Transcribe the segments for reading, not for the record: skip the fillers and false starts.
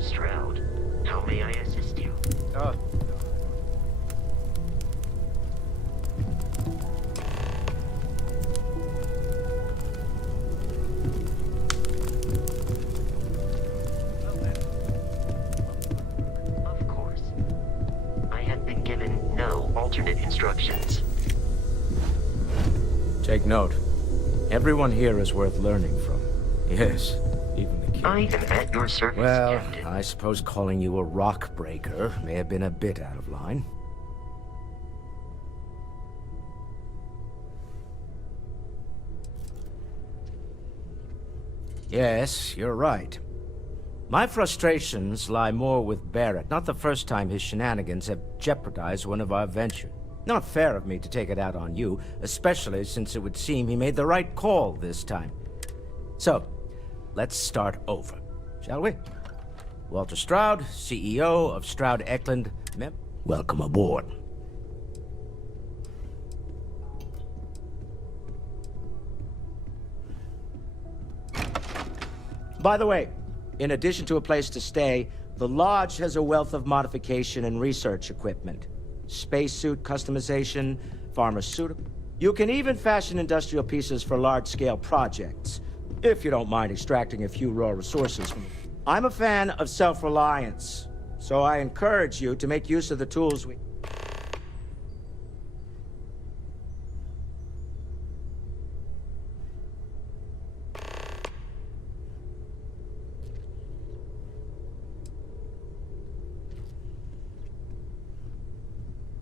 Stroud. How may I assist you? Oh. Of course. I have been given no alternate instructions. Take note. Everyone here is worth learning from. Yes, even the kid. I am at your service, Well, Captain. I suppose calling you a rock breaker may have been a bit out of line. Yes, you're right. My frustrations lie more with Barrett. Not the first time his shenanigans have jeopardized one of our ventures. Not fair of me to take it out on you, especially since it would seem he made the right call this time. So, let's start over, shall we? Walter Stroud, CEO of Stroud Eklund. Welcome aboard. By the way, in addition to a place to stay, the Lodge has a wealth of modification and research equipment. Spacesuit customization, pharmaceutical. You can even fashion industrial pieces for large-scale projects, if you don't mind extracting a few raw resources from them. I'm a fan of self-reliance, so I encourage you to make use of the tools we...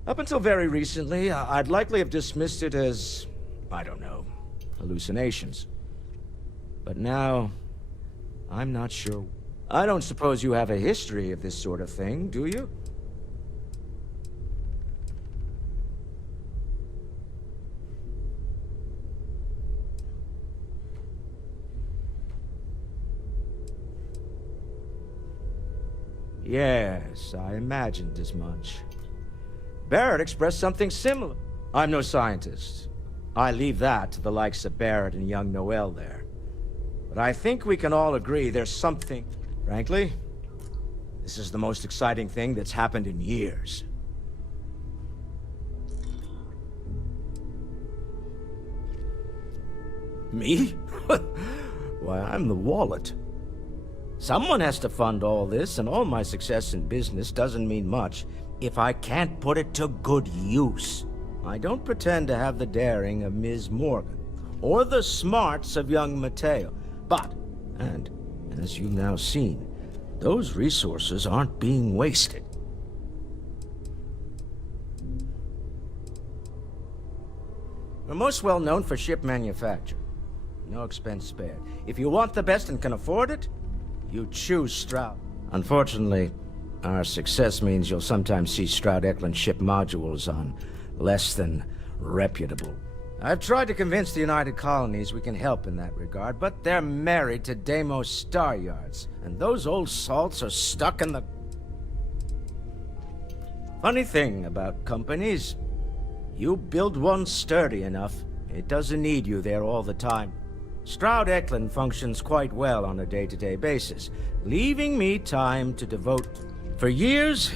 Up until very recently, I'd likely have dismissed it as, I don't know, hallucinations. But now, I'm not sure. I don't suppose you have a history of this sort of thing, do you? Yes, I imagined as much. Barrett expressed something similar. I'm no scientist. I leave that to the likes of Barrett and young Noel there. But I think we can all agree there's something... Frankly, this is the most exciting thing that's happened in years. Me? Why, I'm the wallet. Someone has to fund all this, and all my success in business doesn't mean much if I can't put it to good use. I don't pretend to have the daring of Ms. Morgan, or the smarts of young Mateo. But, and as you've now seen, those resources aren't being wasted. We're most well known for ship manufacture. No expense spared. If you want the best and can afford it, you choose Stroud. Unfortunately, our success means you'll sometimes see Stroud Eklund ship modules on less than reputable. I've tried to convince the United Colonies we can help in that regard, but they're married to Deimos Star Yards, and those old salts are stuck in the... Funny thing about companies, you build one sturdy enough, it doesn't need you there all the time. Stroud Eklund functions quite well on a day-to-day basis, leaving me time to devote... For years,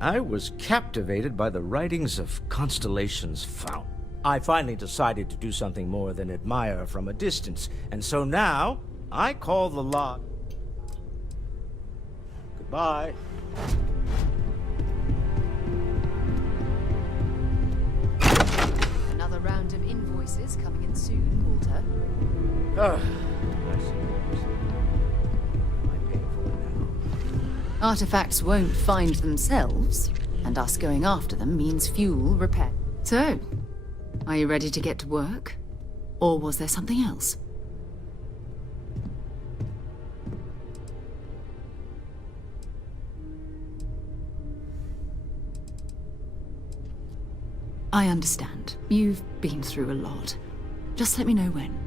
I was captivated by the writings of Constellation's fount. I finally decided to do something more than admire from a distance, and so now, I call the lot. Goodbye. Another round of invoices coming in soon, Walter. I suppose. Am I paying for it now? Artifacts won't find themselves, and us going after them means fuel repair. So, are you ready to get to work? Or was there something else? I understand. You've been through a lot. Just let me know when.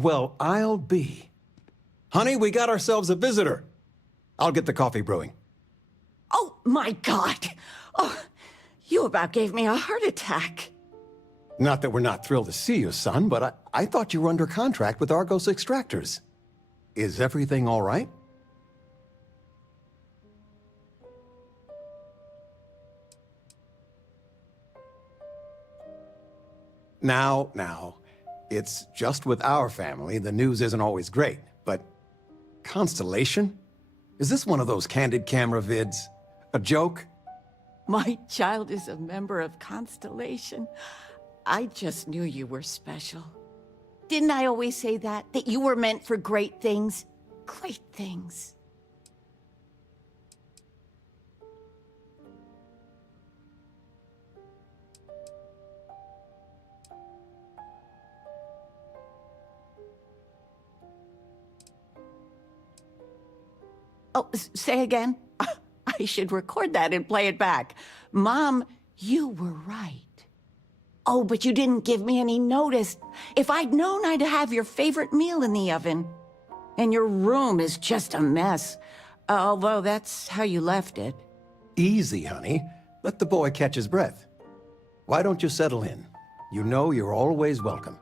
Well, I'll be. Honey, we got ourselves a visitor. I'll get the coffee brewing. Oh, my God. Oh, you about gave me a heart attack. Not that we're not thrilled to see you, son, but I thought you were under contract with Argos Extractors. Is everything all right? Now, it's just with our family, the news isn't always great, but Constellation? Is this one of those candid camera vids? A joke? My child is a member of Constellation. I just knew you were special. Didn't I always say that? That you were meant for great things? Great things. Oh, say again? I should record that and play it back. Mom, you were right. Oh, but you didn't give me any notice. If I'd known, I'd have your favorite meal in the oven. And your room is just a mess. Although that's how you left it. Easy, honey. Let the boy catch his breath. Why don't you settle in? You know you're always welcome.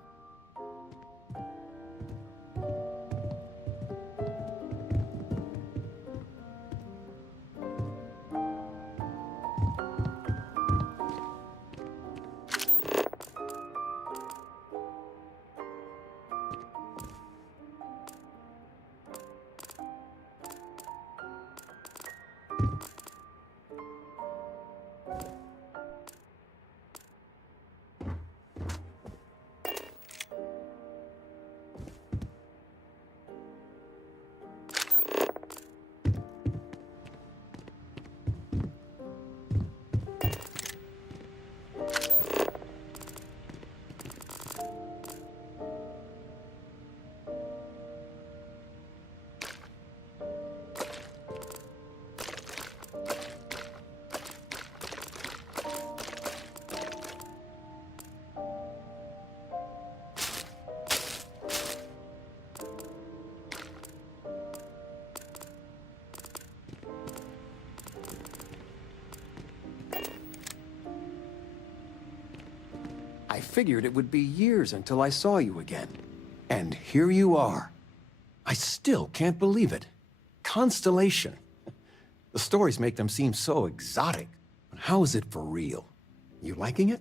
I figured it would be years until I saw you again. And here you are. I still can't believe it. Constellation. The stories make them seem so exotic. How is it for real? You liking it?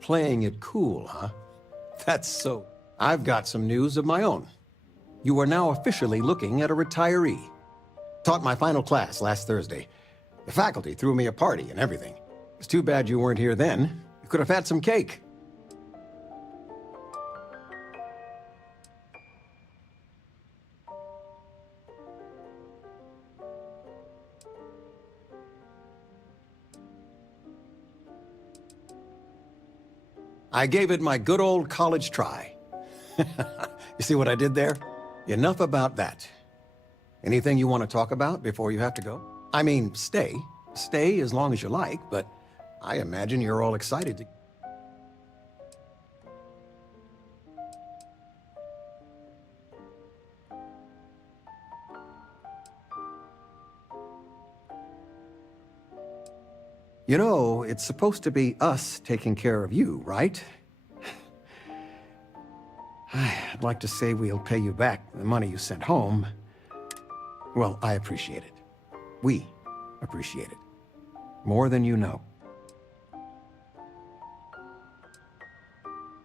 Playing it cool, huh? That's so... I've got some news of my own. You are now officially looking at a retiree. Taught my final class last Thursday. The faculty threw me a party and everything. It's too bad you weren't here then. You could have had some cake. I gave it my good old college try. You see what I did there? Enough about that. Anything you want to talk about before you have to go? I mean, stay. Stay as long as you like, but I imagine you're all excited to... You know, it's supposed to be us taking care of you, right? I'd like to say we'll pay you back the money you sent home. Well, I appreciate it. We appreciate it. More than you know.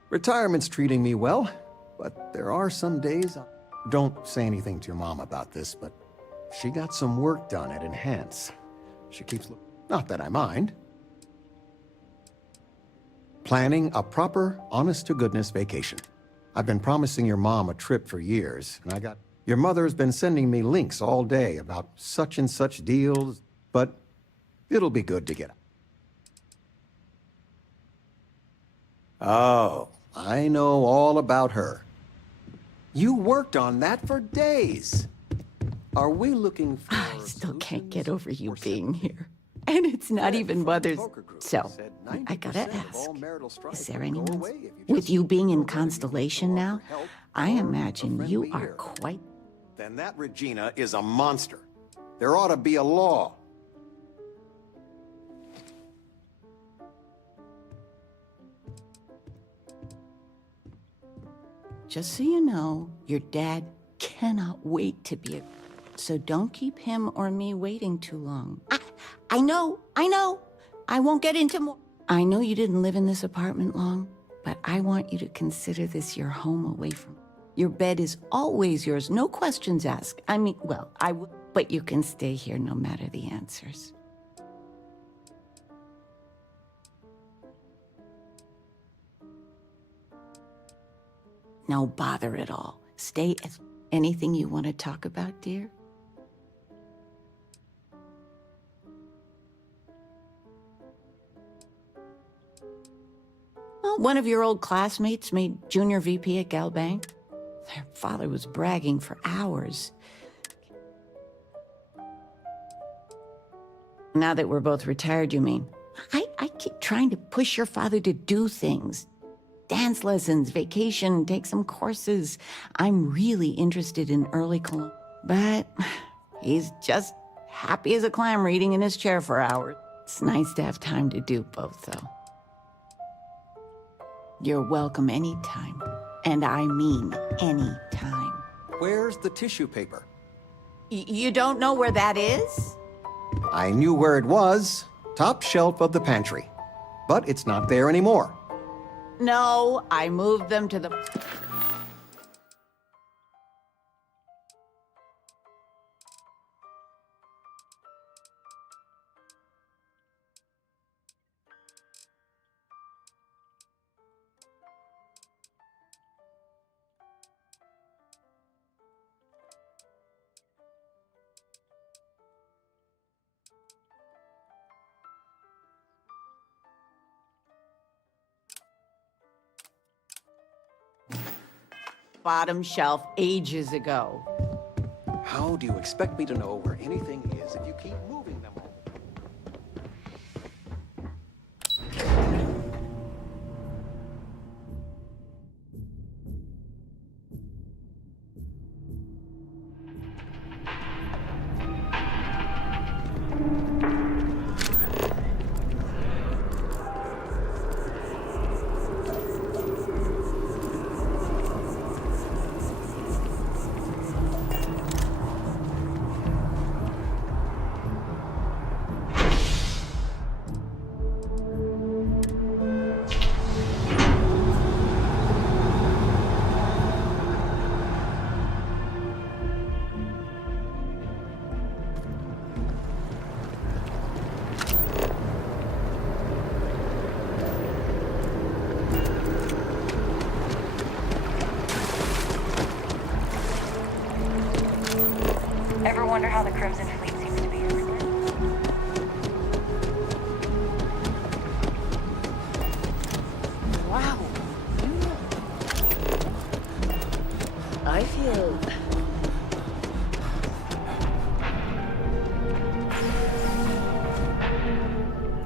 Retirement's treating me well, but there are some days... Don't say anything to your mom about this, but she got some work done at Enhance. She keeps looking... Not that I mind. Planning a proper, honest-to-goodness vacation. I've been promising your mom a trip for years, and I got... Your mother's been sending me links all day about such and such deals, but it'll be good to get... Oh, I know all about her. You worked on that for days. Are we looking for I still can't get solutions over you or being symptoms? here. And it's not Ed even from the Mother's. poker group So, said I gotta 90% of ask, all marital strife is there would go anyone? away if you With just you being in go ready to Constellation offer now, help I or a imagine you friendly are ear. quite. Then that Regina is a monster. There ought to be a law. Just so you know, your dad cannot wait to be a. So don't keep him or me waiting too long. I know. I won't get into more. I know you didn't live in this apartment long, but I want you to consider this your home away from. Your bed is always yours, no questions asked. I mean, well, I would, but you can stay here no matter the answers. No bother at all. Stay as anything you want to talk about, dear? Well, one of your old classmates made junior VP at Gal Bank. Their father was bragging for hours. Now that we're both retired, you mean? I keep trying to push your father to do things. Dance lessons, vacation, take some courses. I'm really interested in early colon. But he's just happy as a clam reading in his chair for hours. It's nice to have time to do both, though. You're welcome anytime. And I mean anytime. Where's the tissue paper? You don't know where that is? I knew where it was. Top shelf of the pantry. But it's not there anymore. No, I moved them to the... bottom shelf ages ago. How do you expect me to know where anything is if you keep moving them all? Ever wonder how the Crimson Fleet seems to be everywhere? Wow. I feel...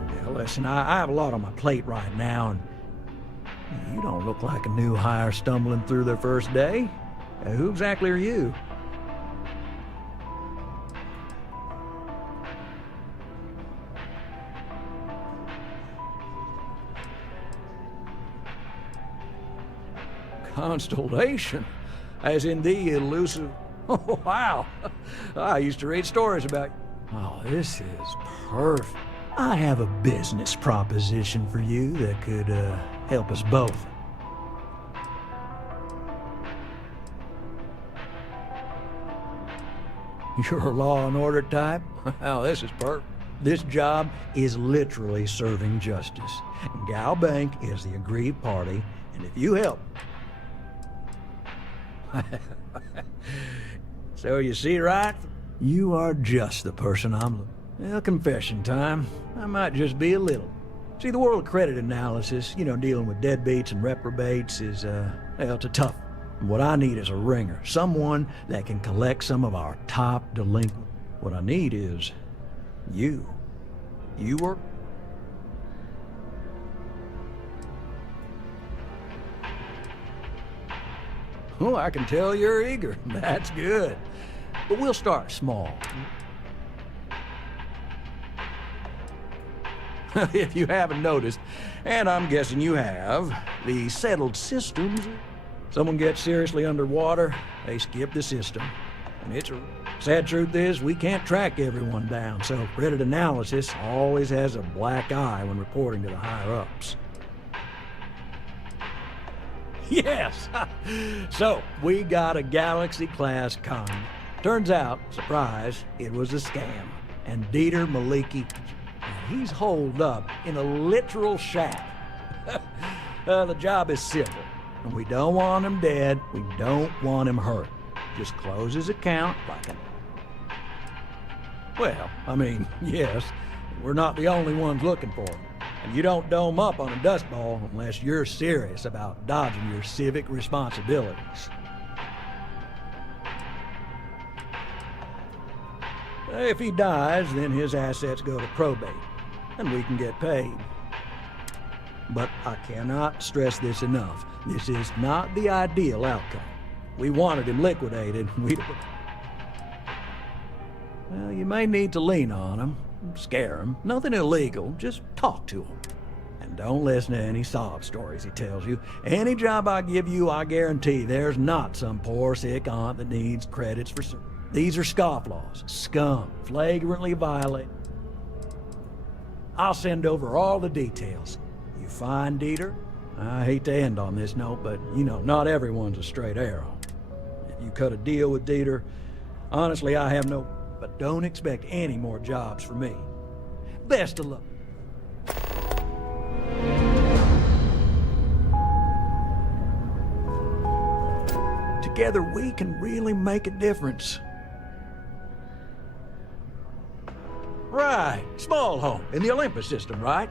Yeah, listen, I have a lot on my plate right now, and you don't look like a new hire stumbling through their first day. Who exactly are you? Constellation? As in the elusive... Oh, wow. I used to read stories about... Oh, this is perfect. I have a business proposition for you that could, help us both. You're a law and order type? Well, this is perfect. This job is literally serving justice. Gal Bank is the aggrieved party, and if you help... So you see, right? You are just the person I'm looking. Well, confession time. I might just be a little. See, the world of credit analysis, dealing with deadbeats and reprobates is, well, it's a tough What I need is a ringer, someone that can collect some of our top delinquents. What I need is you. You are... Oh, I can tell you're eager. That's good. But we'll start small. If you haven't noticed, and I'm guessing you have, the settled systems. Someone gets seriously underwater, they skip the system. And it's a sad truth is we can't track everyone down, so credit analysis always has a black eye when reporting to the higher-ups. Yes! So, we got a Galaxy-class con. Turns out, surprise, it was a scam. And Dieter Maliki, he's holed up in a literal shack. The job is simple. And we don't want him dead, we don't want him hurt. Just close his account like a... Well, I mean, yes, we're not the only ones looking for him. And you don't dome up on a dust ball unless you're serious about dodging your civic responsibilities. If he dies, then his assets go to probate, and we can get paid. But I cannot stress this enough. This is not the ideal outcome. We wanted him liquidated. Well, you may need to lean on him, scare him. Nothing illegal, just talk to him. And don't listen to any sob stories he tells you. Any job I give you, I guarantee there's not some poor sick aunt that needs credits for... These are scofflaws, scum, flagrantly violate. I'll send over all the details. You find Dieter? I hate to end on this note, but, you know, not everyone's a straight arrow. If you cut a deal with Dieter, honestly, I have no... But don't expect any more jobs for me. Best of luck. Together, we can really make a difference. Right, small home in the Olympus system, right?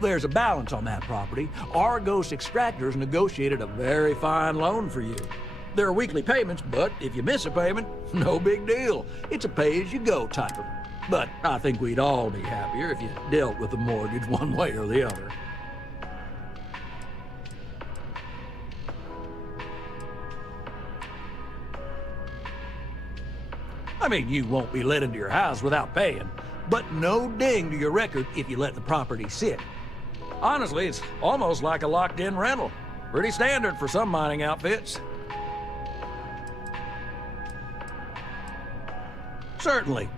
There's a balance on that property. Argos Extractors negotiated a very fine loan for you. There are weekly payments, but if you miss a payment, no big deal. It's a pay-as-you-go type of... But I think we'd all be happier if you dealt with the mortgage one way or the other. I mean, you won't be let into your house without paying, but no ding to your record if you let the property sit. Honestly, it's almost like a locked-in rental. Pretty standard for some mining outfits. Certainly.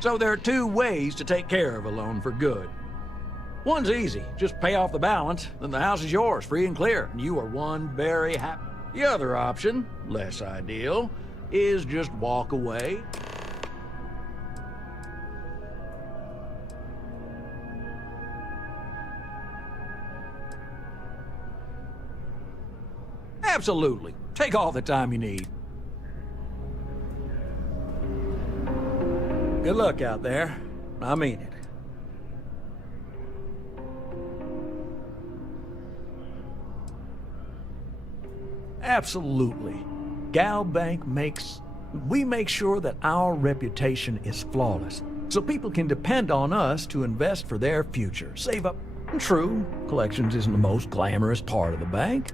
So there are two ways to take care of a loan for good. One's easy. Just pay off the balance, then the house is yours, free and clear, and you are one very happy. The other option, less ideal, is just walk away. Absolutely. Take all the time you need. Good luck out there. I mean it. Absolutely. Gal Bank we make sure that our reputation is flawless, so people can depend on us to invest for their future, save up. True, collections isn't the most glamorous part of the bank.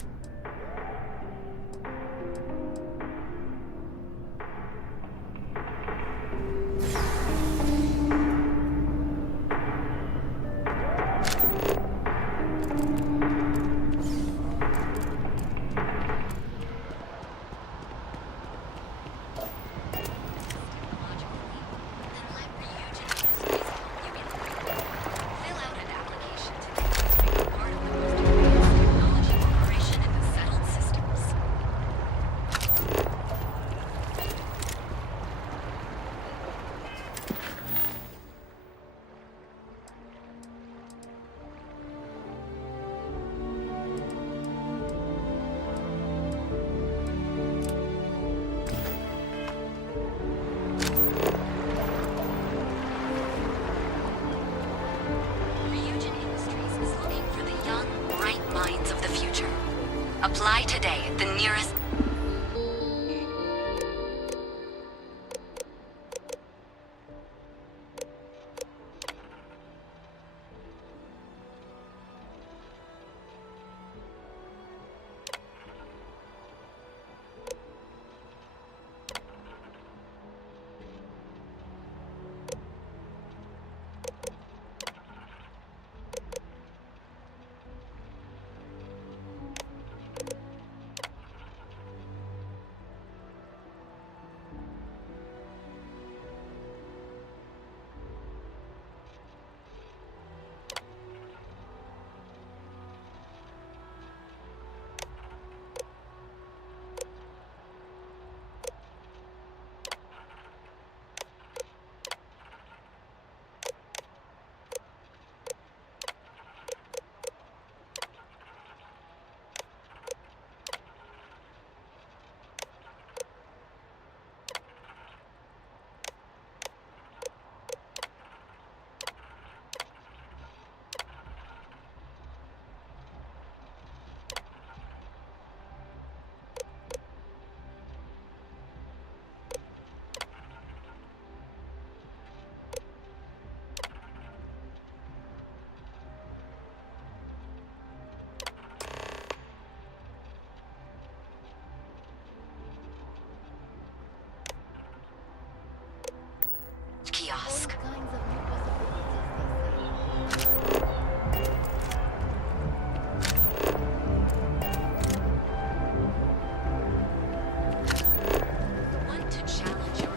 ask. Want to challenge your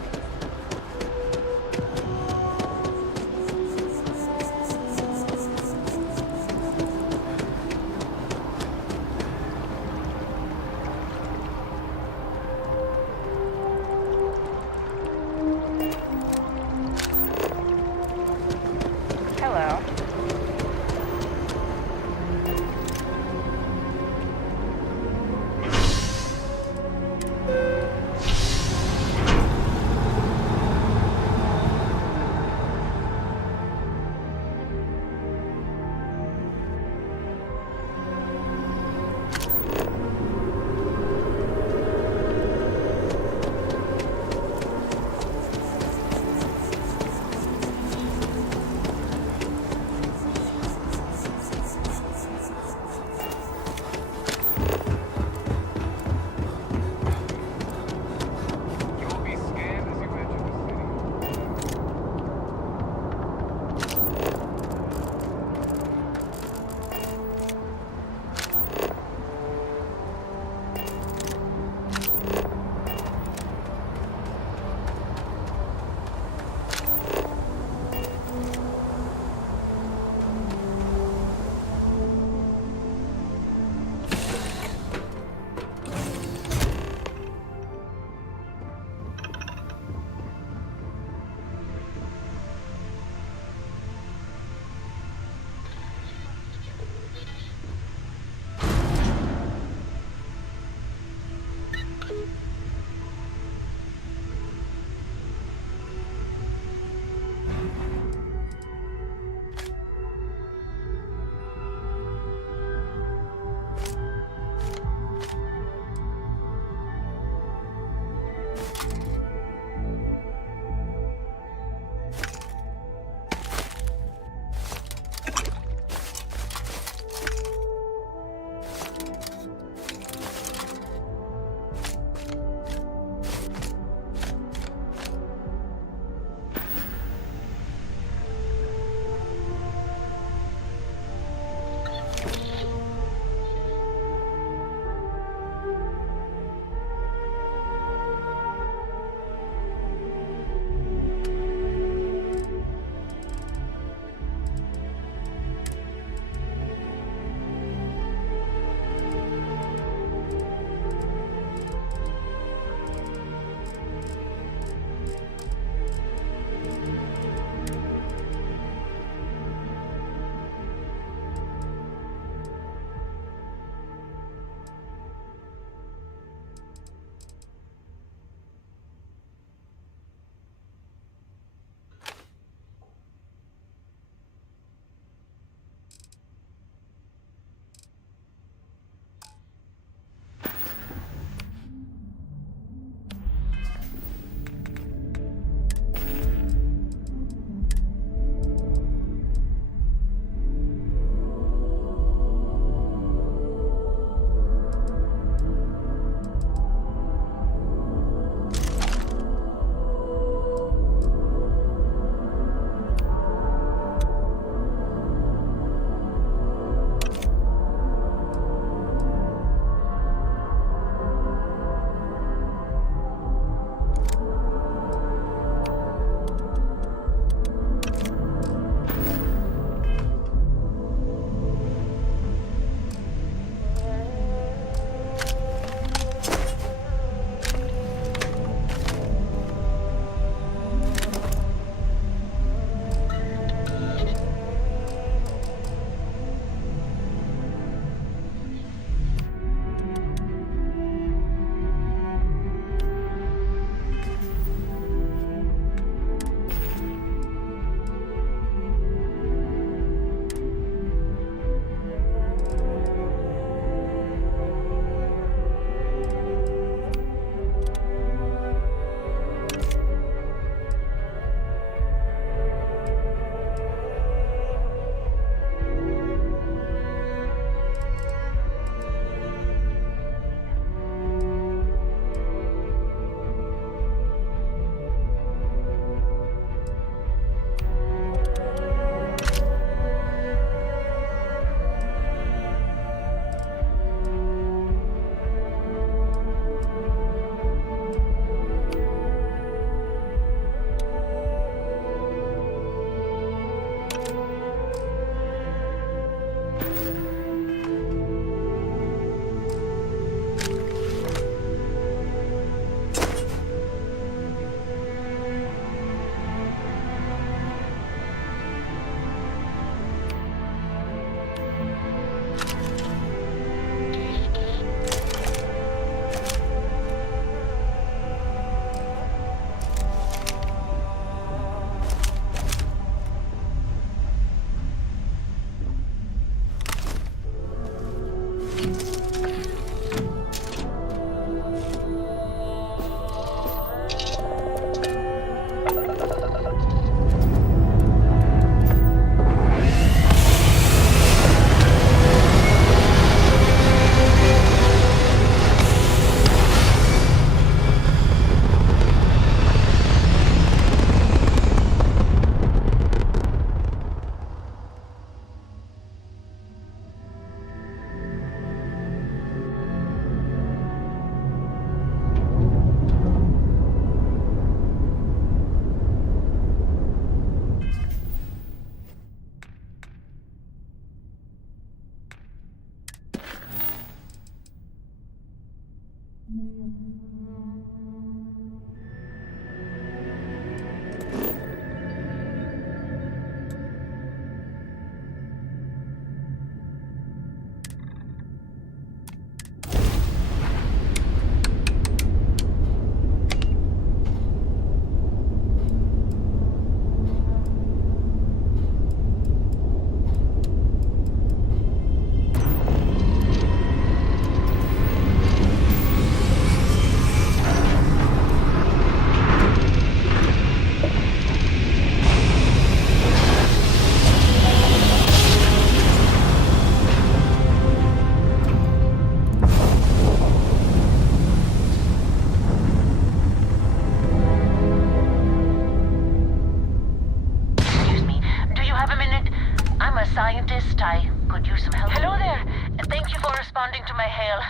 assist. I could use some help. Hello there. Thank you for responding to my hail.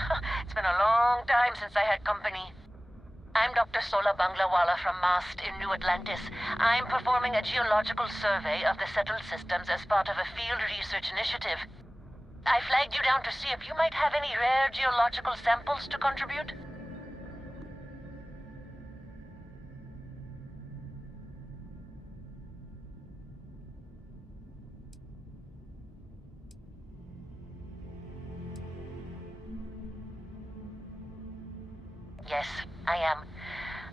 It's been a long time since I had company. I'm Dr. Sola Banglawala from MAST in New Atlantis. I'm performing a geological survey of the settled systems as part of a field research initiative. I flagged you down to see if you might have any rare geological samples to contribute. Yes, I am.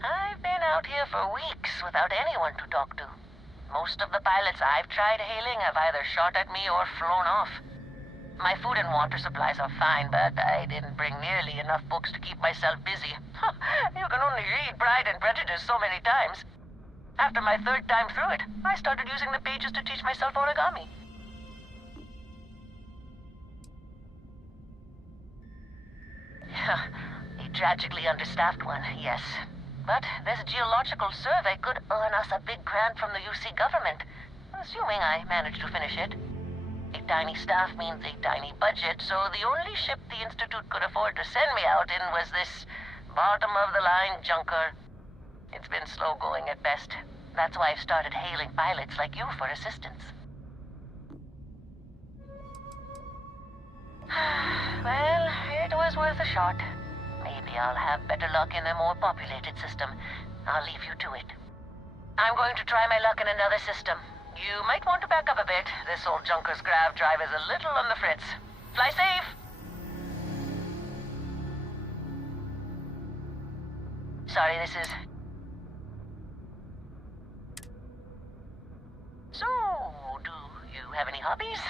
I've been out here for weeks without anyone to talk to. Most of the pilots I've tried hailing have either shot at me or flown off. My food and water supplies are fine, but I didn't bring nearly enough books to keep myself busy. You can only read Pride and Prejudice so many times. After my third time through it, I started using the pages to teach myself origami. A tragically understaffed one, yes. But this geological survey could earn us a big grant from the UC government, assuming I manage to finish it. A tiny staff means a tiny budget, so the only ship the Institute could afford to send me out in was this bottom-of-the-line junker. It's been slow going at best. That's why I've started hailing pilots like you for assistance. Well, it was worth a shot. Maybe I'll have better luck in a more populated system. I'll leave you to it. I'm going to try my luck in another system. You might want to back up a bit. This old junker's grav drive is a little on the fritz. Fly safe! Sorry, this is... So, do you have any hobbies?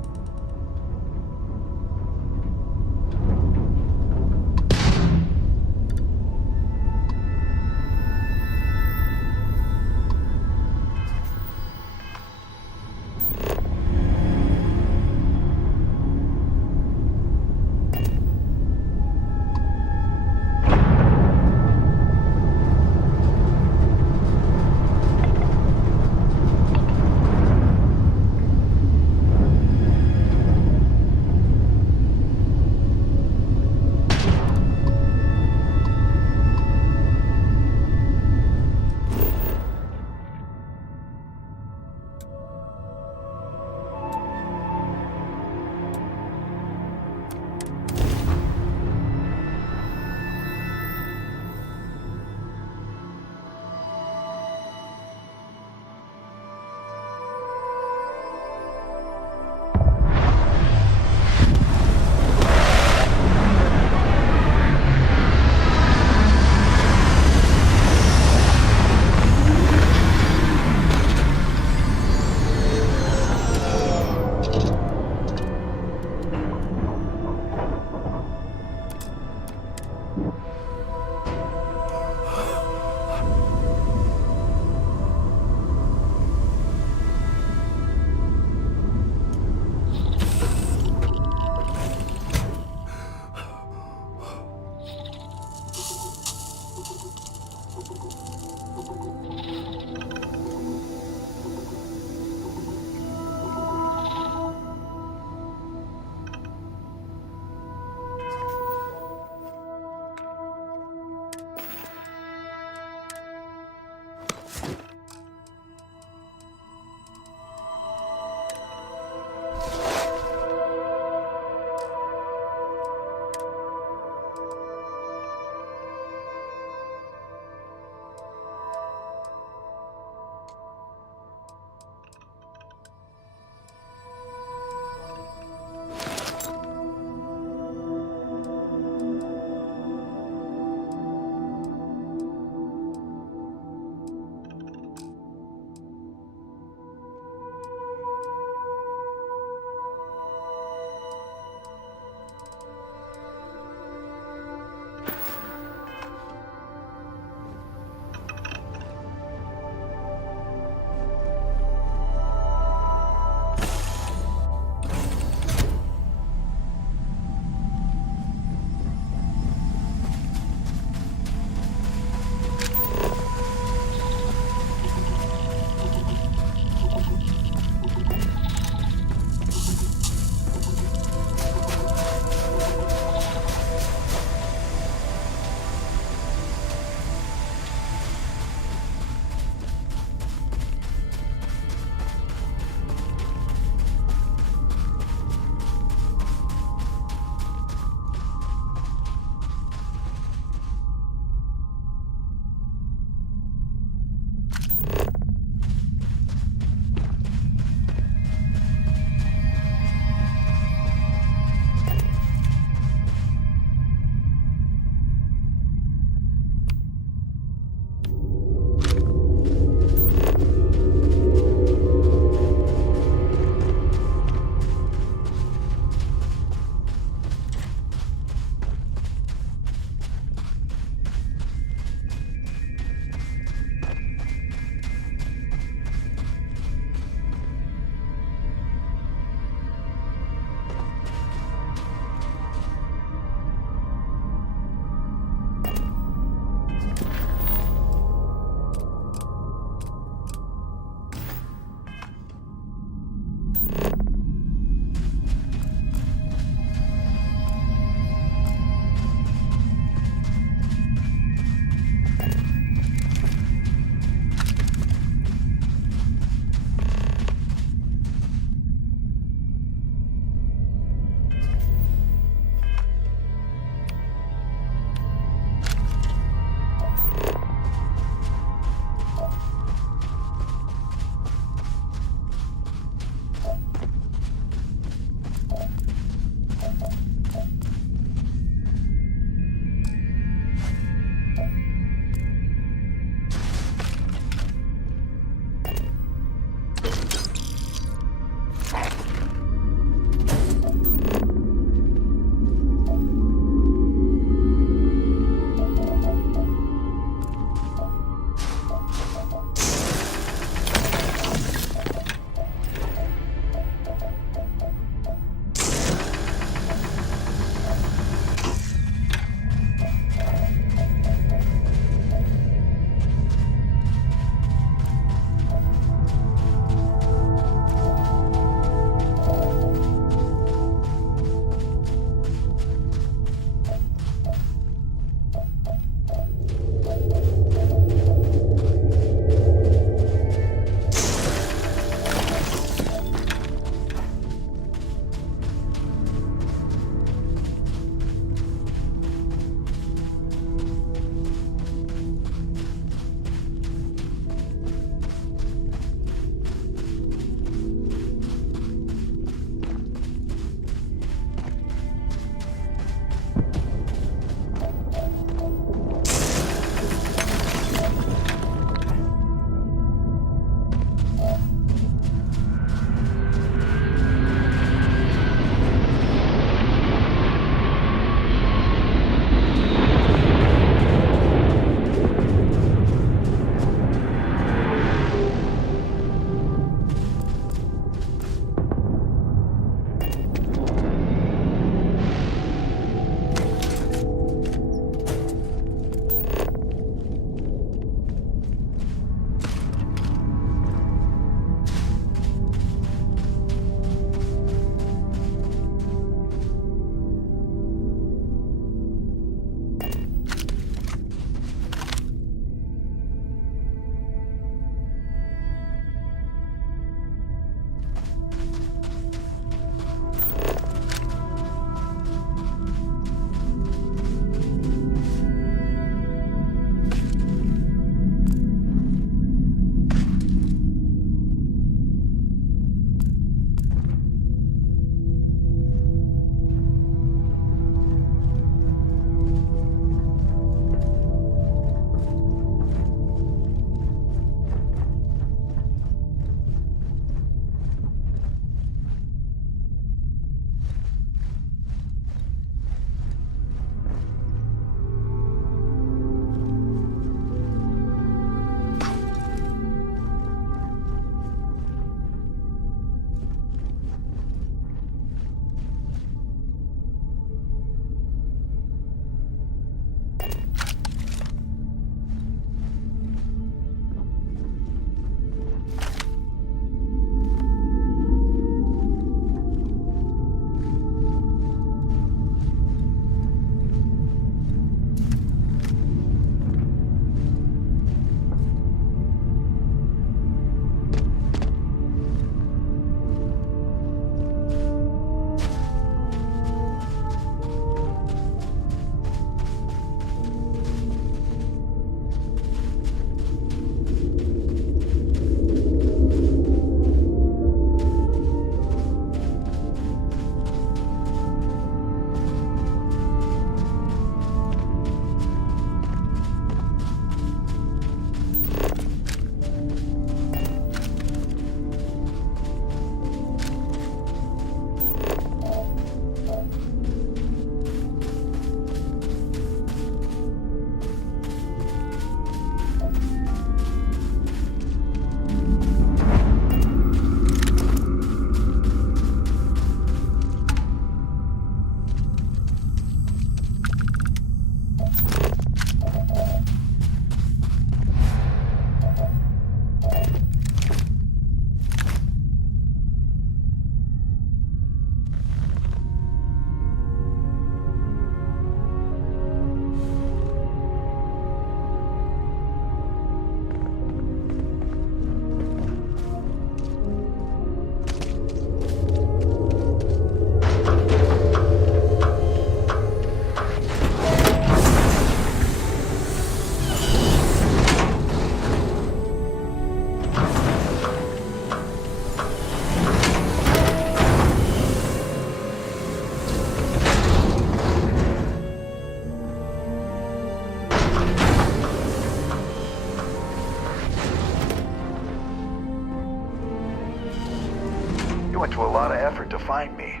to a lot of effort to find me.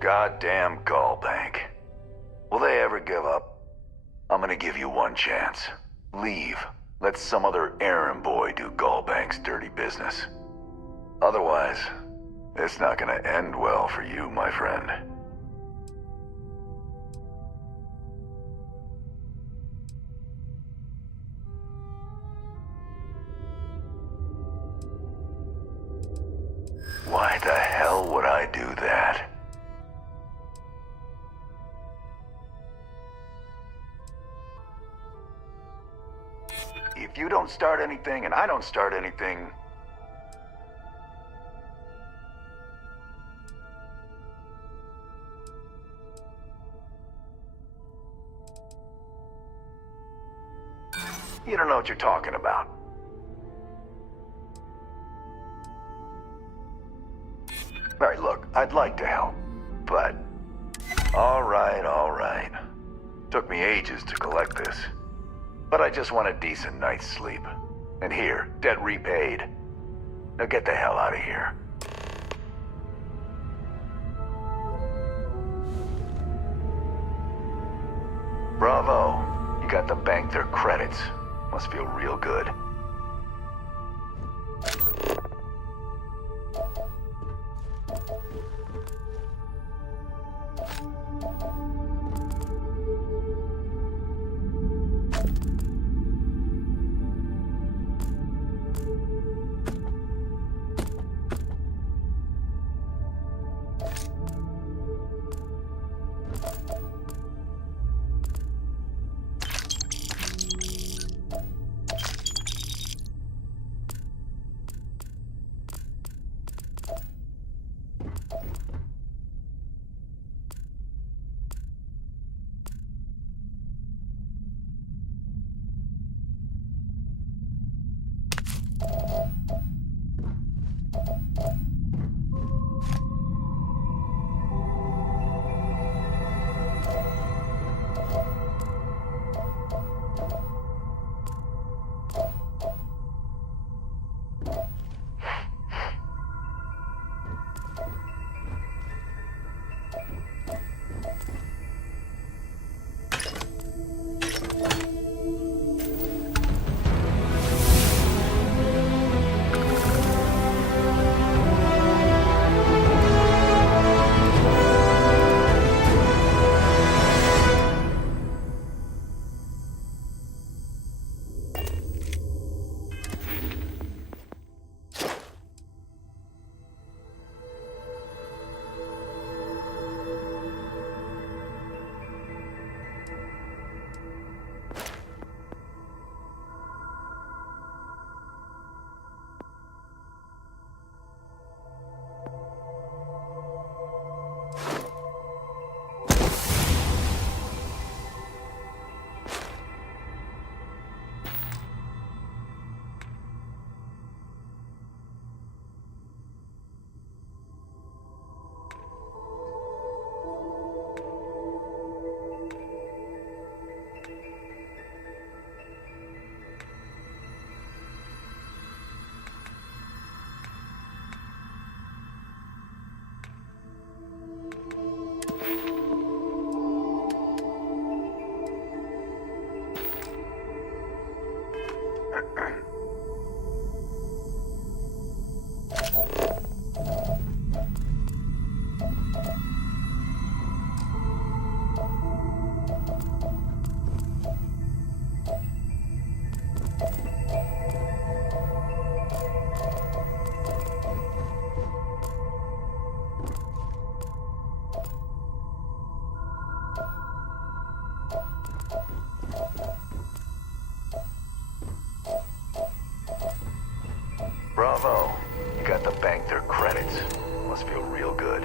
Goddamn Gallbank. Will they ever give up? I'm gonna give you one chance. Leave. Let some other errand boy do Gallbank's dirty business. Otherwise, it's not gonna end well for you, my friend. Why the hell would I do that? If you don't start anything and I don't start anything... You don't know what you're talking about. Alright, look, I'd like to help, but... Alright. Took me ages to collect this. But I just want a decent night's sleep. And here, debt repaid. Now get the hell out of here. Bravo. You got to bank their credits. Must feel real good. Bravo. You got to bank their credits. Must feel real good.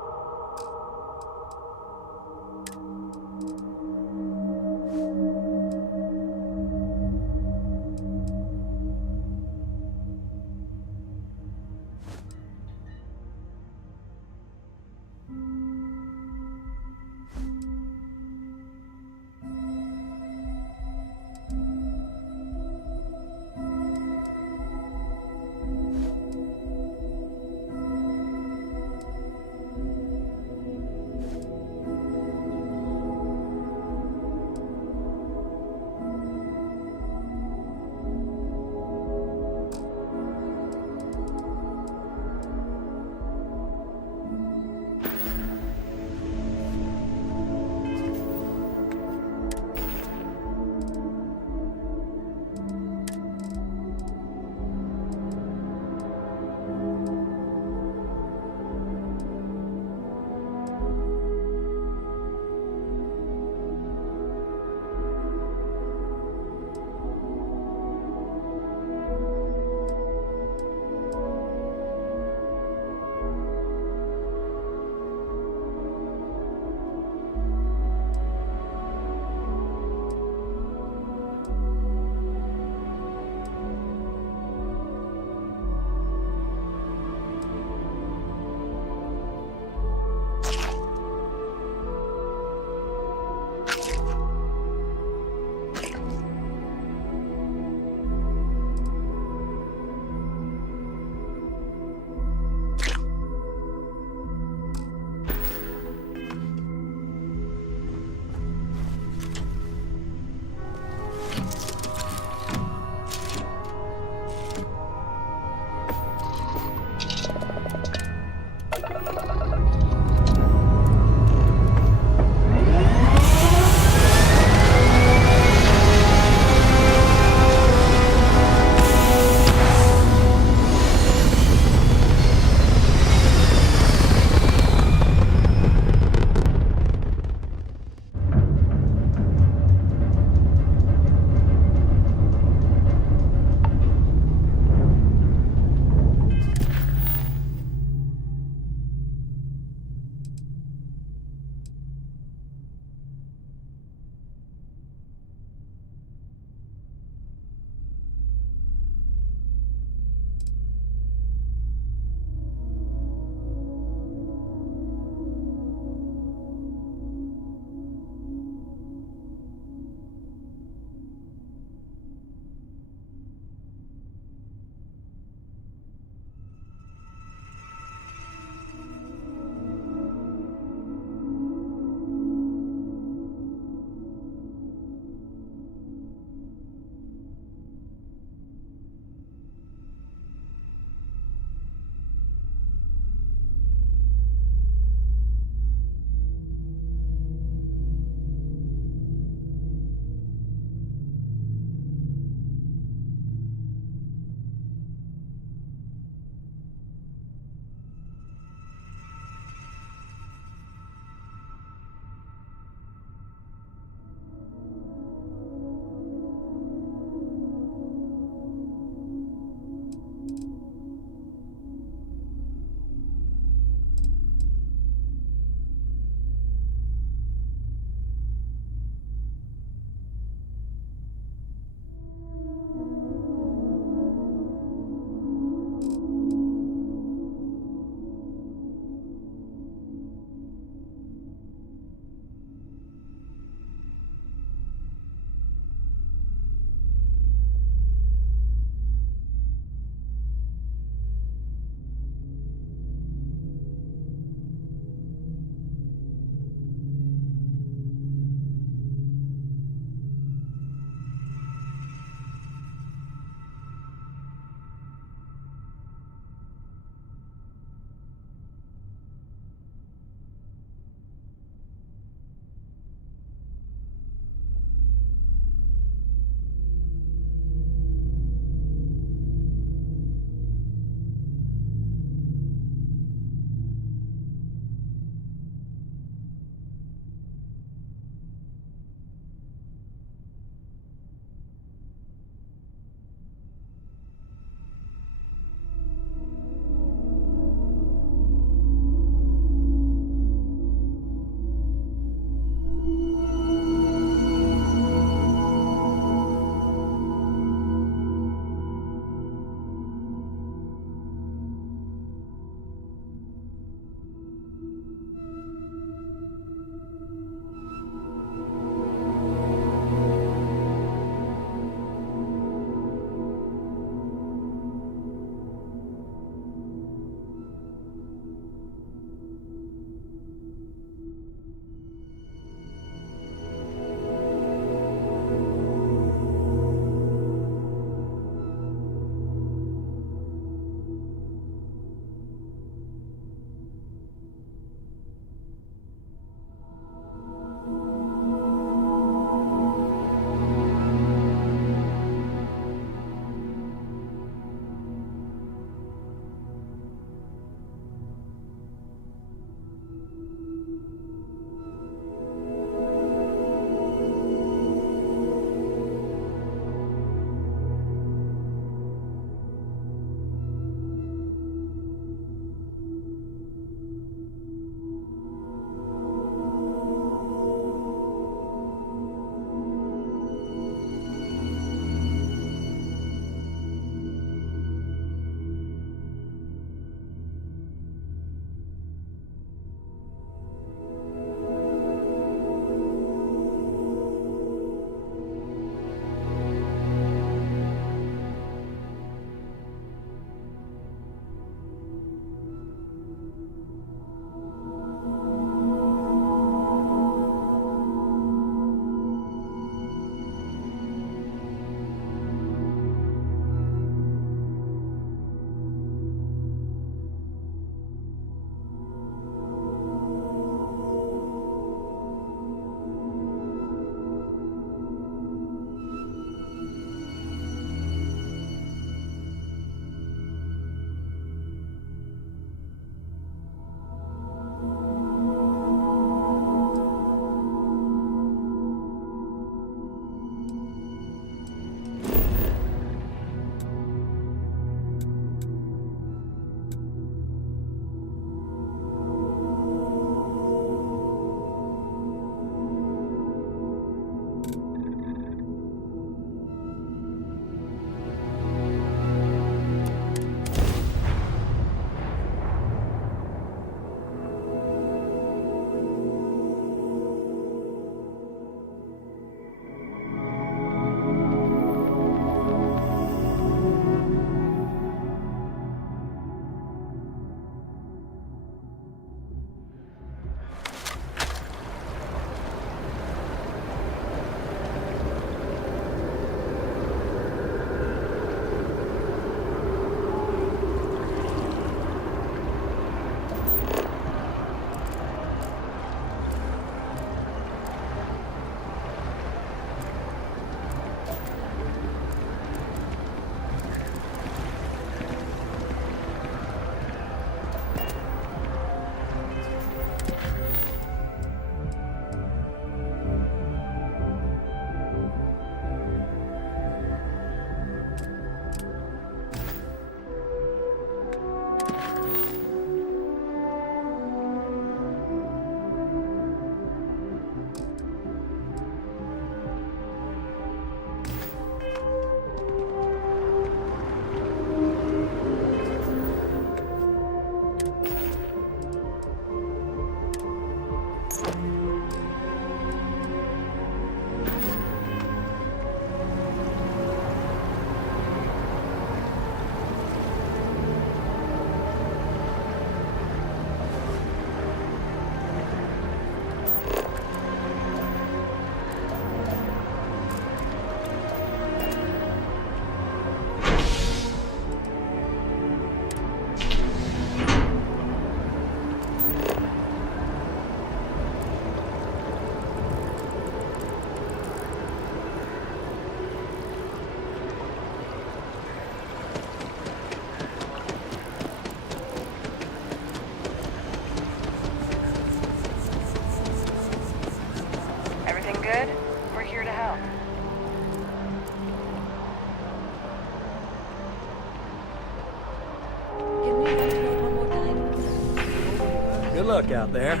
Good luck out there.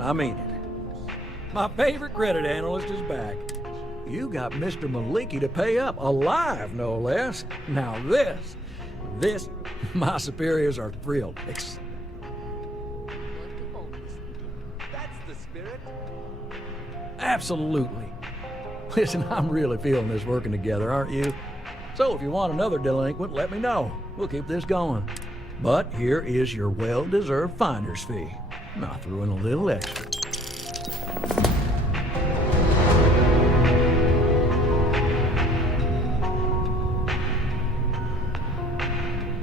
I mean it. My favorite credit analyst is back. You got Mr. Maliki to pay up, alive no less. Now this, my superiors are thrilled. That's the spirit. Absolutely. Listen, I'm really feeling this working together, aren't you? So if you want another delinquent, let me know. We'll keep this going. But here is your well-deserved finder's fee. I threw in a little extra.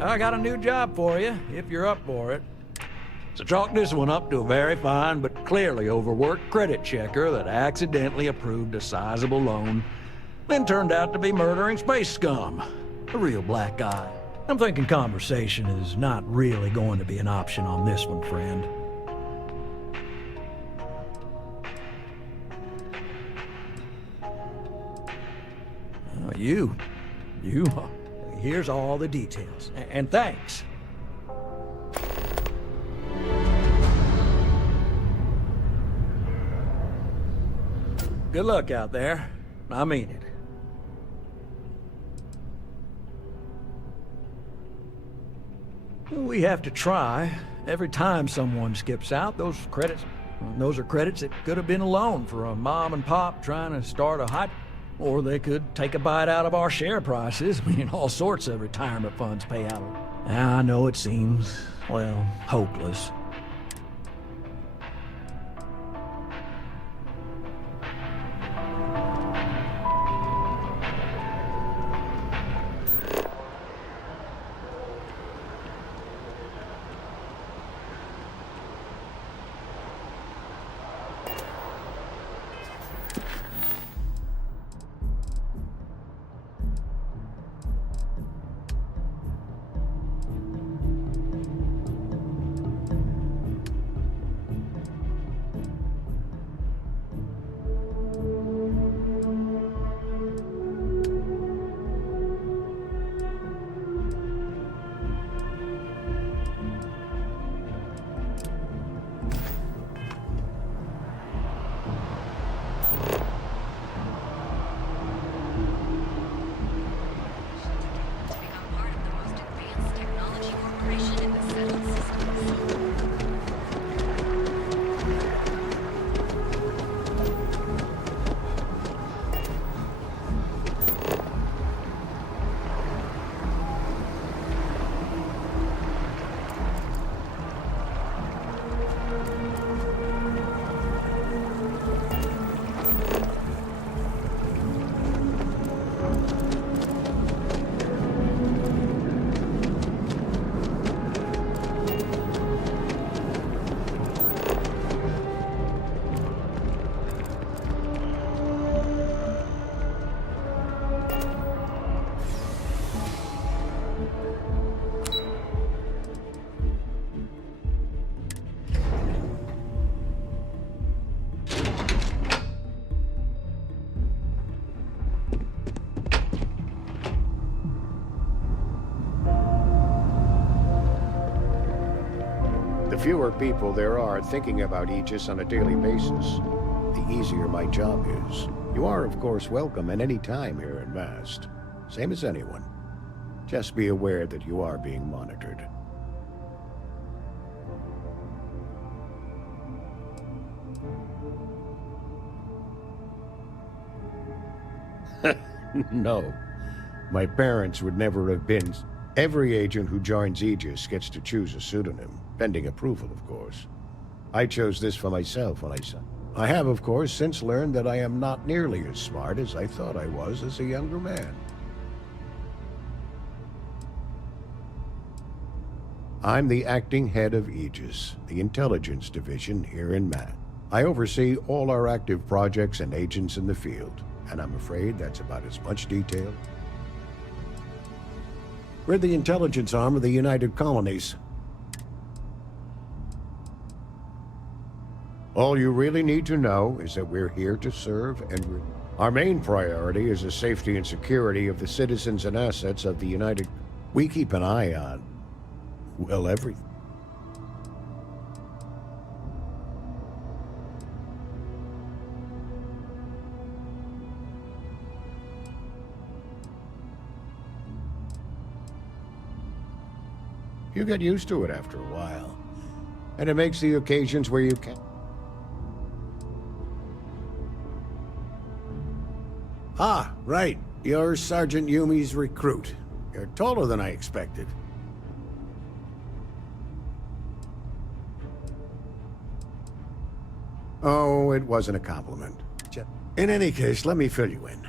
I got a new job for you, if you're up for it. So chalk this one up to a very fine but clearly overworked credit checker that accidentally approved a sizable loan, then turned out to be murdering space scum. A real black eye. I'm thinking conversation is not really going to be an option on this one, friend. Here's all the details. And thanks. Good luck out there. I mean it. We have to try. Every time someone skips out, those are credits that could have been a loan for a mom and pop trying to start a hot... Or they could take a bite out of our share prices. I mean, all sorts of retirement funds pay out. I know it seems, well, hopeless. The fewer people there are thinking about Aegis on a daily basis, the easier my job is. You are, of course, welcome at any time here in Mast. Same as anyone. Just be aware that you are being monitored. No. My parents would never have been... Every agent who joins Aegis gets to choose a pseudonym, pending approval, of course. I chose this for myself when I signed. I have, of course, since learned that I am not nearly as smart as I thought I was as a younger man. I'm the acting head of Aegis, the intelligence division here in MAT. I oversee all our active projects and agents in the field, and I'm afraid that's about as much detail. We're the intelligence arm of the United Colonies. All you really need to know is that we're here to serve, and our main priority is the safety and security of the citizens and assets of the United... We keep an eye on, well, everything. You get used to it after a while. And it makes the occasions where you can. Ah, right. You're Sergeant Yumi's recruit. You're taller than I expected. Oh, it wasn't a compliment. In any case, let me fill you in.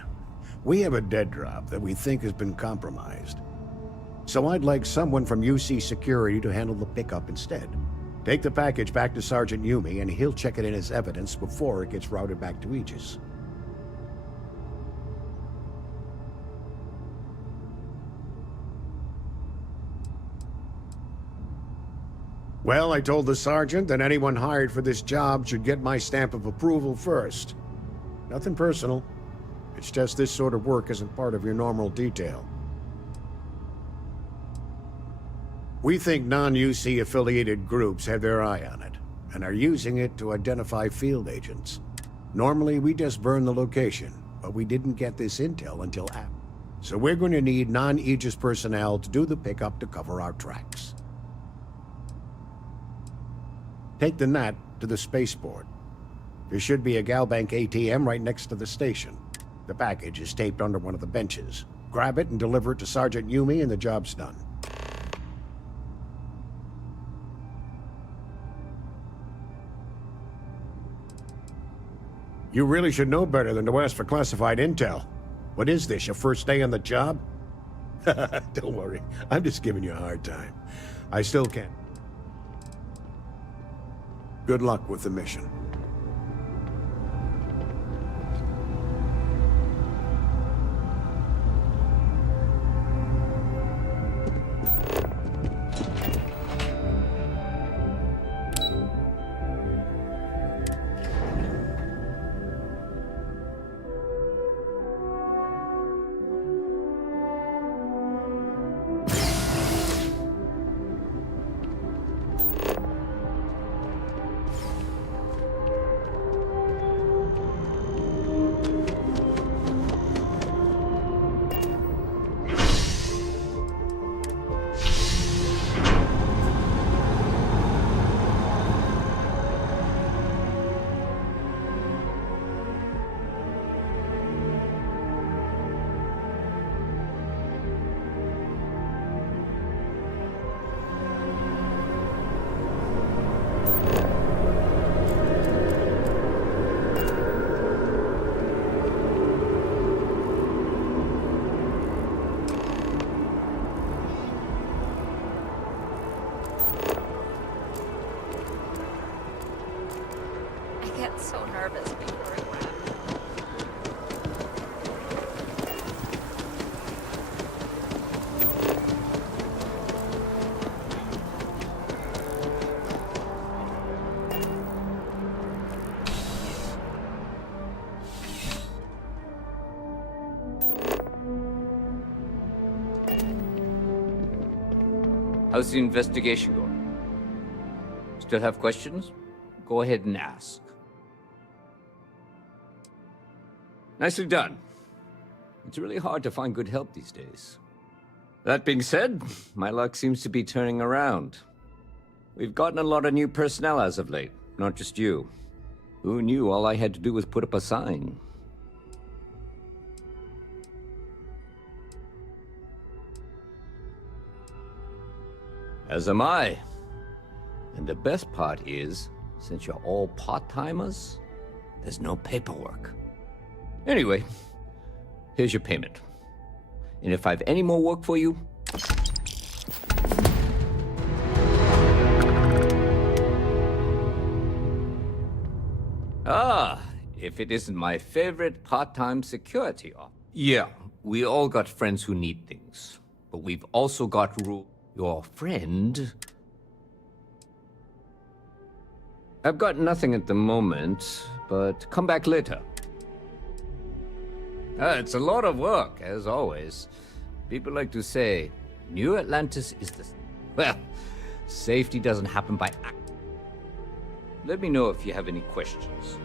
We have a dead drop that we think has been compromised. So I'd like someone from UC Security to handle the pickup instead. Take the package back to Sergeant Yumi, and he'll check it in as evidence before it gets routed back to Aegis. Well, I told the sergeant that anyone hired for this job should get my stamp of approval first. Nothing personal. It's just this sort of work isn't part of your normal detail. We think non-UC affiliated groups have their eye on it, and are using it to identify field agents. Normally, we just burn the location, but we didn't get this intel until after. So we're going to need non-Aegis personnel to do the pickup to cover our tracks. Take the NAT to the spaceport. There should be a Galbank ATM right next to the station. The package is taped under one of the benches. Grab it and deliver it to Sergeant Yumi and the job's done. You really should know better than to ask for classified intel. What is this, your first day on the job? Don't worry, I'm just giving you a hard time. I still can't. Good luck with the mission. So nervous before it went. How's the investigation going? Still have questions? Go ahead and ask. Nicely done. It's really hard to find good help these days. That being said, my luck seems to be turning around. We've gotten a lot of new personnel as of late, not just you. Who knew all I had to do was put up a sign? As am I. And the best part is, since you're all part-timers, there's no paperwork. Anyway, here's your payment. And if I have any more work for you... if it isn't my favorite part-time security officer. Yeah, we all got friends who need things. But we've also got rules. Your friend... I've got nothing at the moment, but come back later. It's a lot of work, as always. People like to say, New Atlantis is the... Well, safety doesn't happen by accident. Let me know if you have any questions.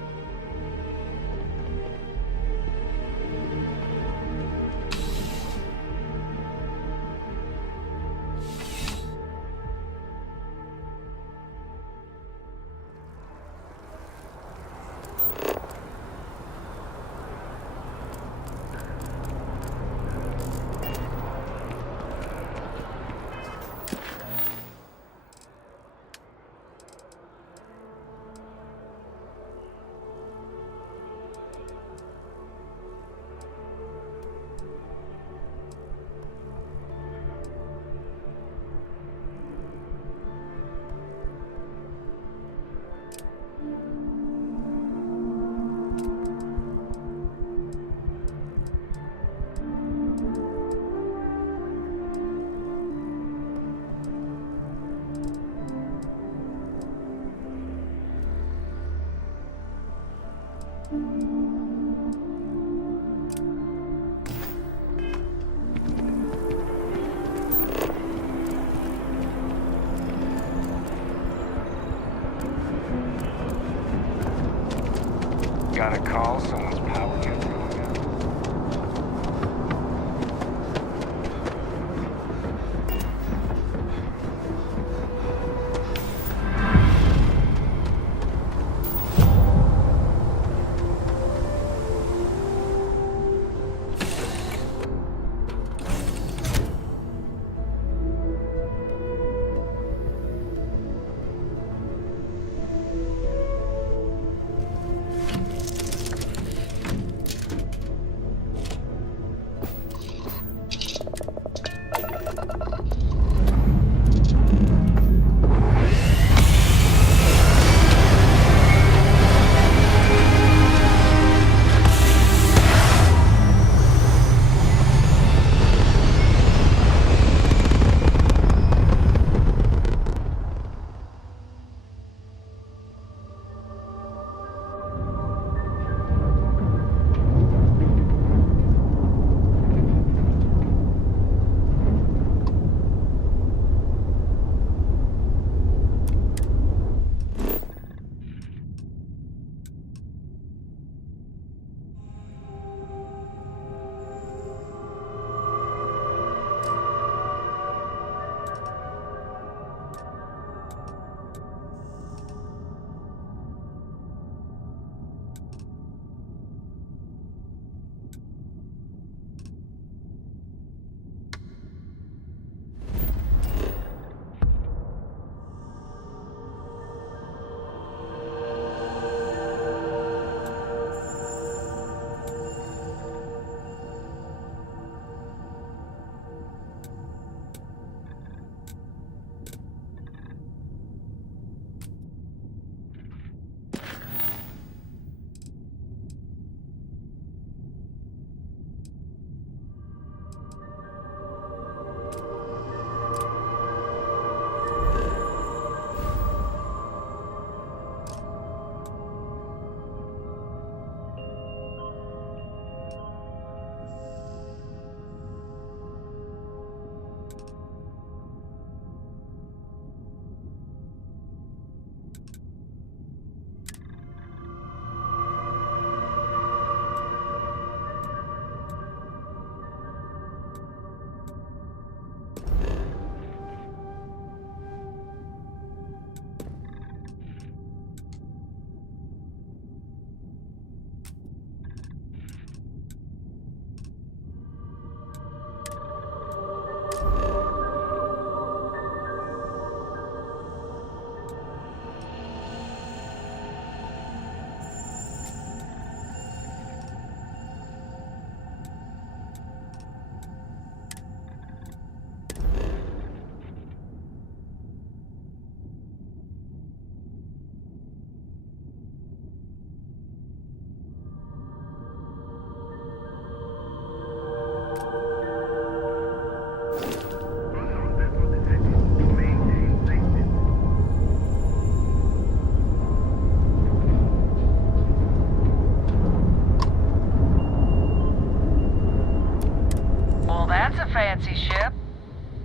That's a fancy ship.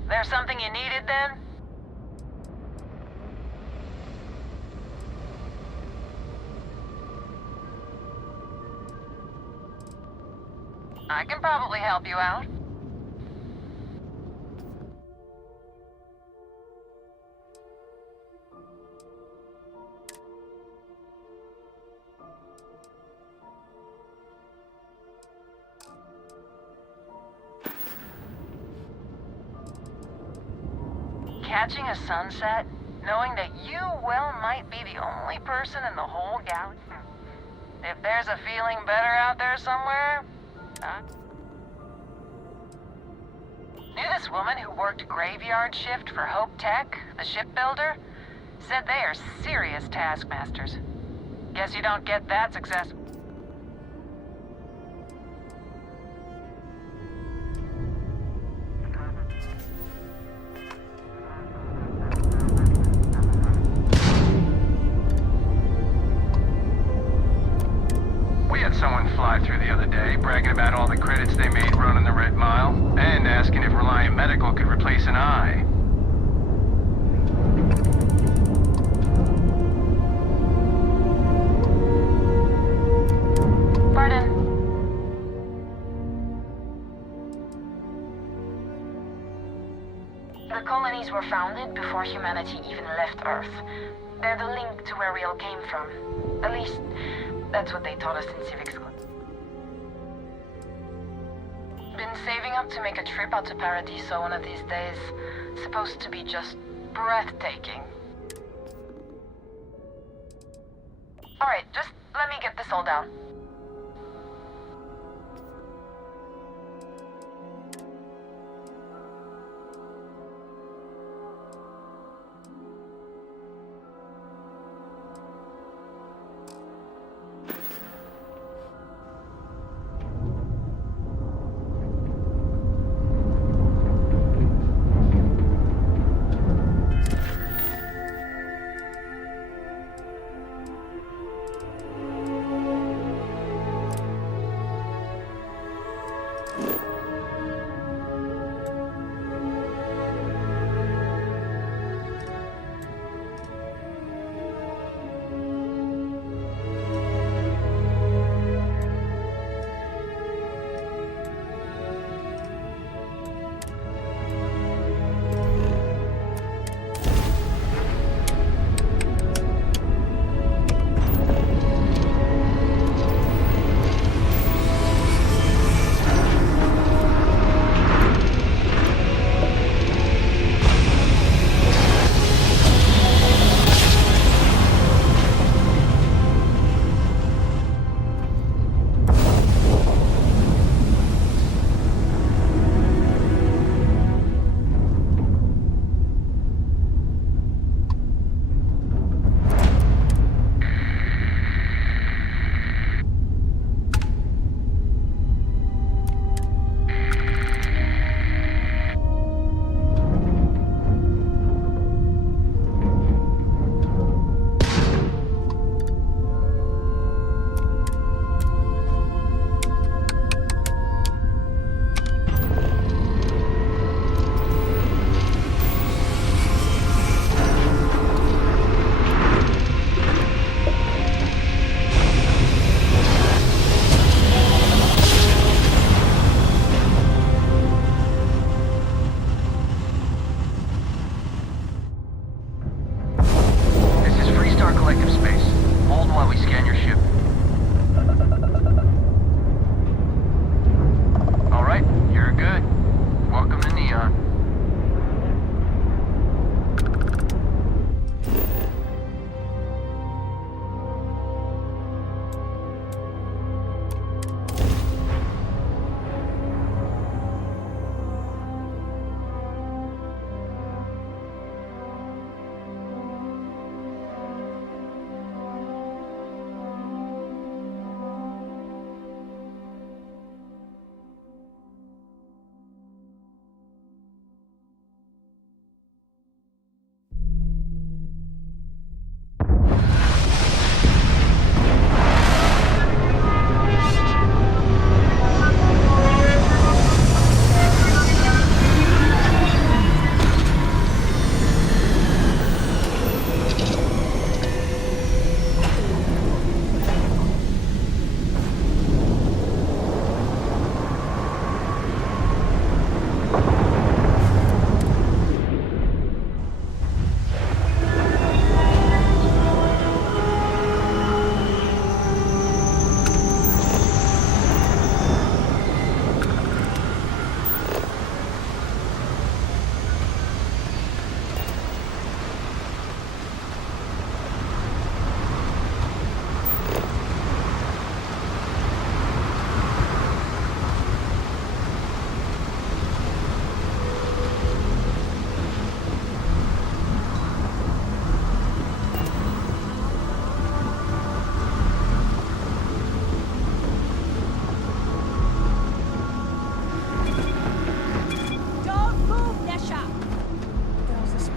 There's something you needed then? I can probably help you out. Catching a sunset, knowing that you, well, might be the only person in the whole galaxy. If there's a feeling better out there somewhere, knew this woman who worked graveyard shift for Hope Tech, the shipbuilder? Said they are serious taskmasters. Guess you don't get that success. We had someone fly through the other day, bragging about all the credits they made running the Red Mile, and asking if Reliant Medical could replace an eye. Pardon? The colonies were founded before humanity even left Earth. They're the link to where we all came from. At least, that's what they taught us in civics class. Been saving up to make a trip out to Paradiso one of these days. Supposed to be just breathtaking. Alright, just let me get this all down.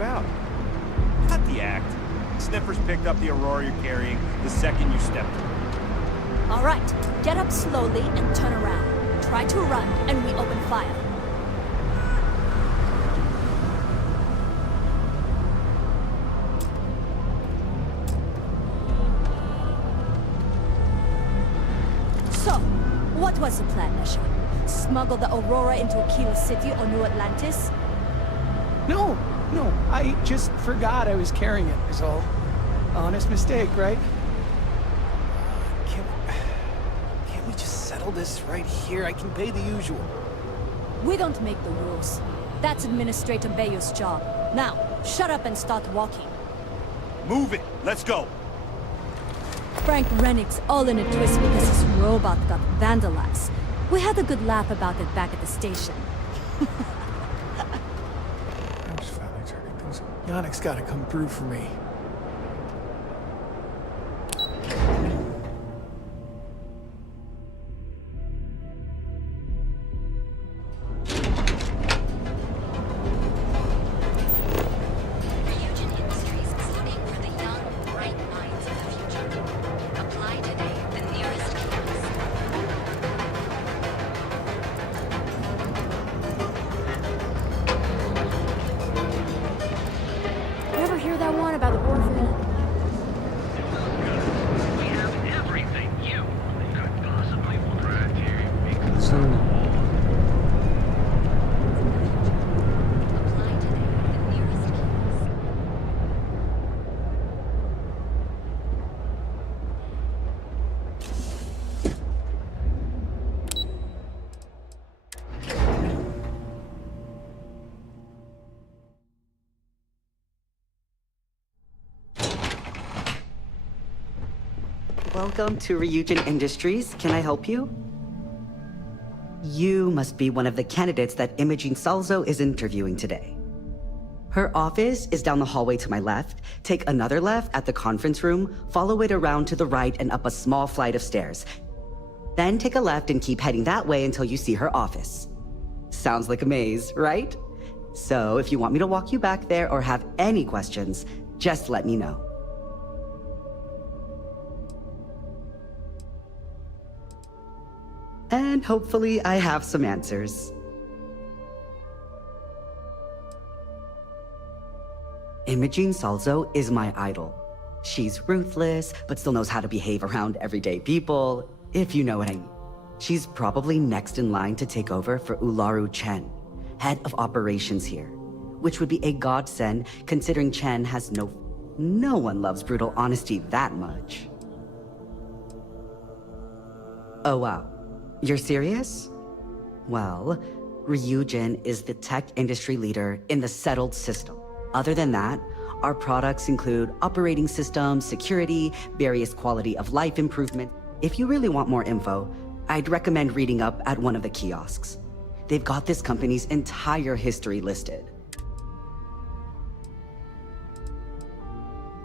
about? Cut the act. Sniffers picked up the Aurora you're carrying the second you stepped in. All right, get up slowly and turn around. Try to run, and we open fire. So, what was the plan, Nesha? Smuggle the Aurora into Aquila City or New Atlantis? No, I just forgot I was carrying it, is all. Honest mistake, right? Can't we just settle this right here? I can pay the usual. We don't make the rules. That's Administrator Bayou's job. Now, shut up and start walking. Move it! Let's go! Frank Rennick's all in a twist because his robot got vandalized. We had a good laugh about it back at the station. I'm just finally turning things on. Yannick's gotta come through for me. Welcome to Ryujin Industries. Can I help you? You must be one of the candidates that Imogene Salzo is interviewing today. Her office is down the hallway to my left. Take another left at the conference room, follow it around to the right and up a small flight of stairs. Then take a left and keep heading that way until you see her office. Sounds like a maze, right? So if you want me to walk you back there or have any questions, just let me know. And hopefully I have some answers. Imogene Salzo is my idol. She's ruthless, but still knows how to behave around everyday people, if you know what I mean. She's probably next in line to take over for Ularu Chen, head of operations here, which would be a godsend considering Chen has no one loves brutal honesty that much. Oh wow. You're serious? Well, Ryujin is the tech industry leader in the settled system. Other than that, our products include operating systems, security, various quality of life improvement. If you really want more info, I'd recommend reading up at one of the kiosks. They've got this company's entire history listed.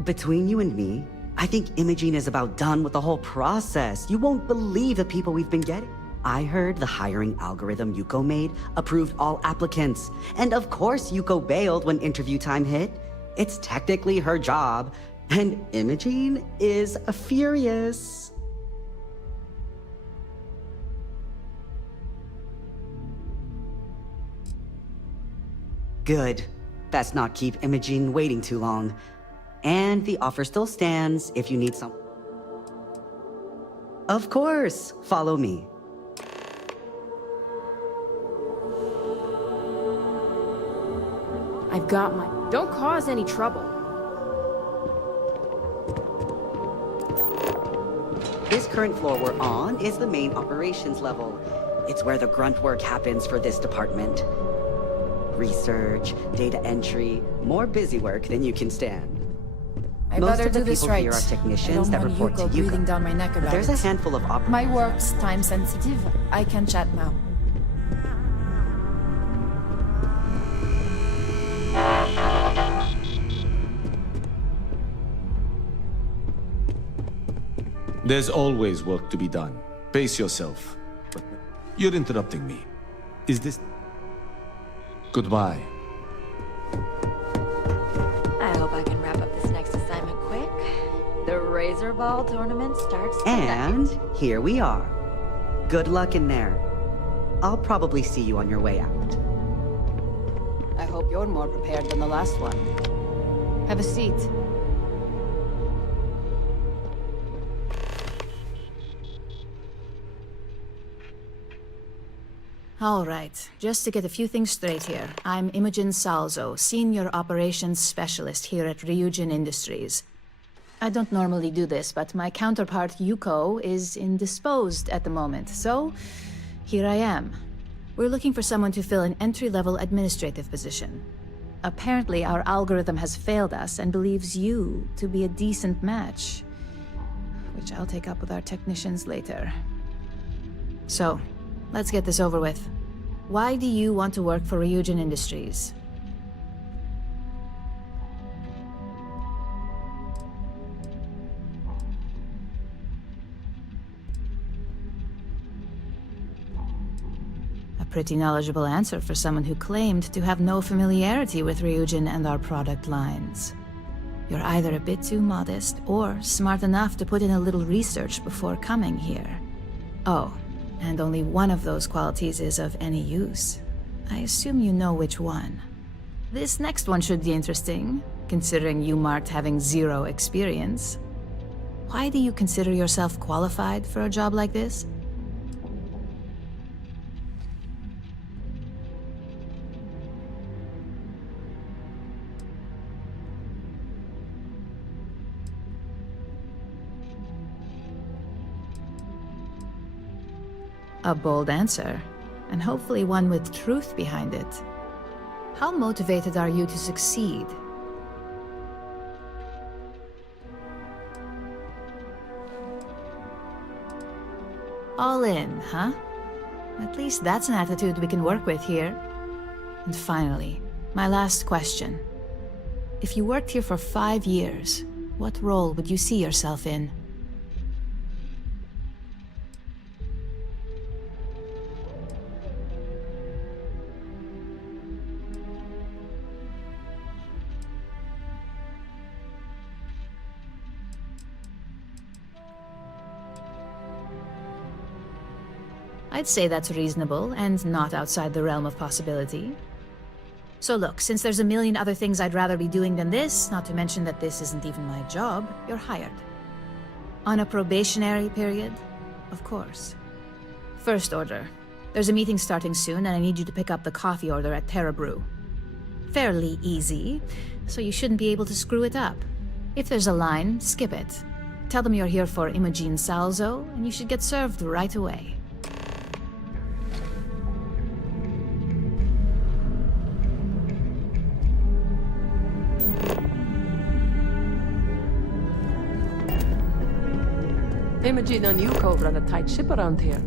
Between you and me, I think Imogene is about done with the whole process. You won't believe the people we've been getting. I heard the hiring algorithm Yuko made approved all applicants. And of course Yuko bailed when interview time hit. It's technically her job. And Imogene is furious. Good. Best not keep Imogene waiting too long. And the offer still stands if you need some. Of course, follow me. I've got my... Don't cause any trouble. This current floor we're on is the main operations level. It's where the grunt work happens for this department. Research, data entry, more busy work than you can stand. I Most better of the do this people right. here are technicians I that don't report to want Yuko breathing Yuko. down my neck about There's it. a handful of My work's time sensitive. I can chat now. There's always work to be done. Pace yourself. But you're interrupting me. Is this... Goodbye. laser ball tournament starts And tonight. here we are. Good luck in there. I'll probably see you on your way out. I hope you're more prepared than the last one. Have a seat. All right, just to get a few things straight here. I'm Imogen Salzo, Senior Operations Specialist here at Ryujin Industries. I don't normally do this, but my counterpart Yuko is indisposed at the moment, so here I am. We're looking for someone to fill an entry-level administrative position. Apparently, our algorithm has failed us and believes you to be a decent match, which I'll take up with our technicians later. So, let's get this over with. Why do you want to work for Ryujin Industries? A pretty knowledgeable answer for someone who claimed to have no familiarity with Ryujin and our product lines. You're either a bit too modest or smart enough to put in a little research before coming here. Oh, and only one of those qualities is of any use. I assume you know which one. This next one should be interesting, considering you marked having 0 experience. Why do you consider yourself qualified for a job like this? A bold answer, and hopefully one with truth behind it. How motivated are you to succeed? All in, huh? At least that's an attitude we can work with here. And finally, my last question. If you worked here for 5 years, what role would you see yourself in? I'd say that's reasonable and not outside the realm of possibility. So look, since there's a million other things I'd rather be doing than this, not to mention that this isn't even my job, you're hired. On a probationary period, of course. First order. There's a meeting starting soon and I need you to pick up the coffee order at Terra Brew. Fairly easy, so you shouldn't be able to screw it up. If there's a line, skip it. Tell them you're here for Imogen Salzo, and you should get served right away. Imogen and Yuko run a tight ship around here.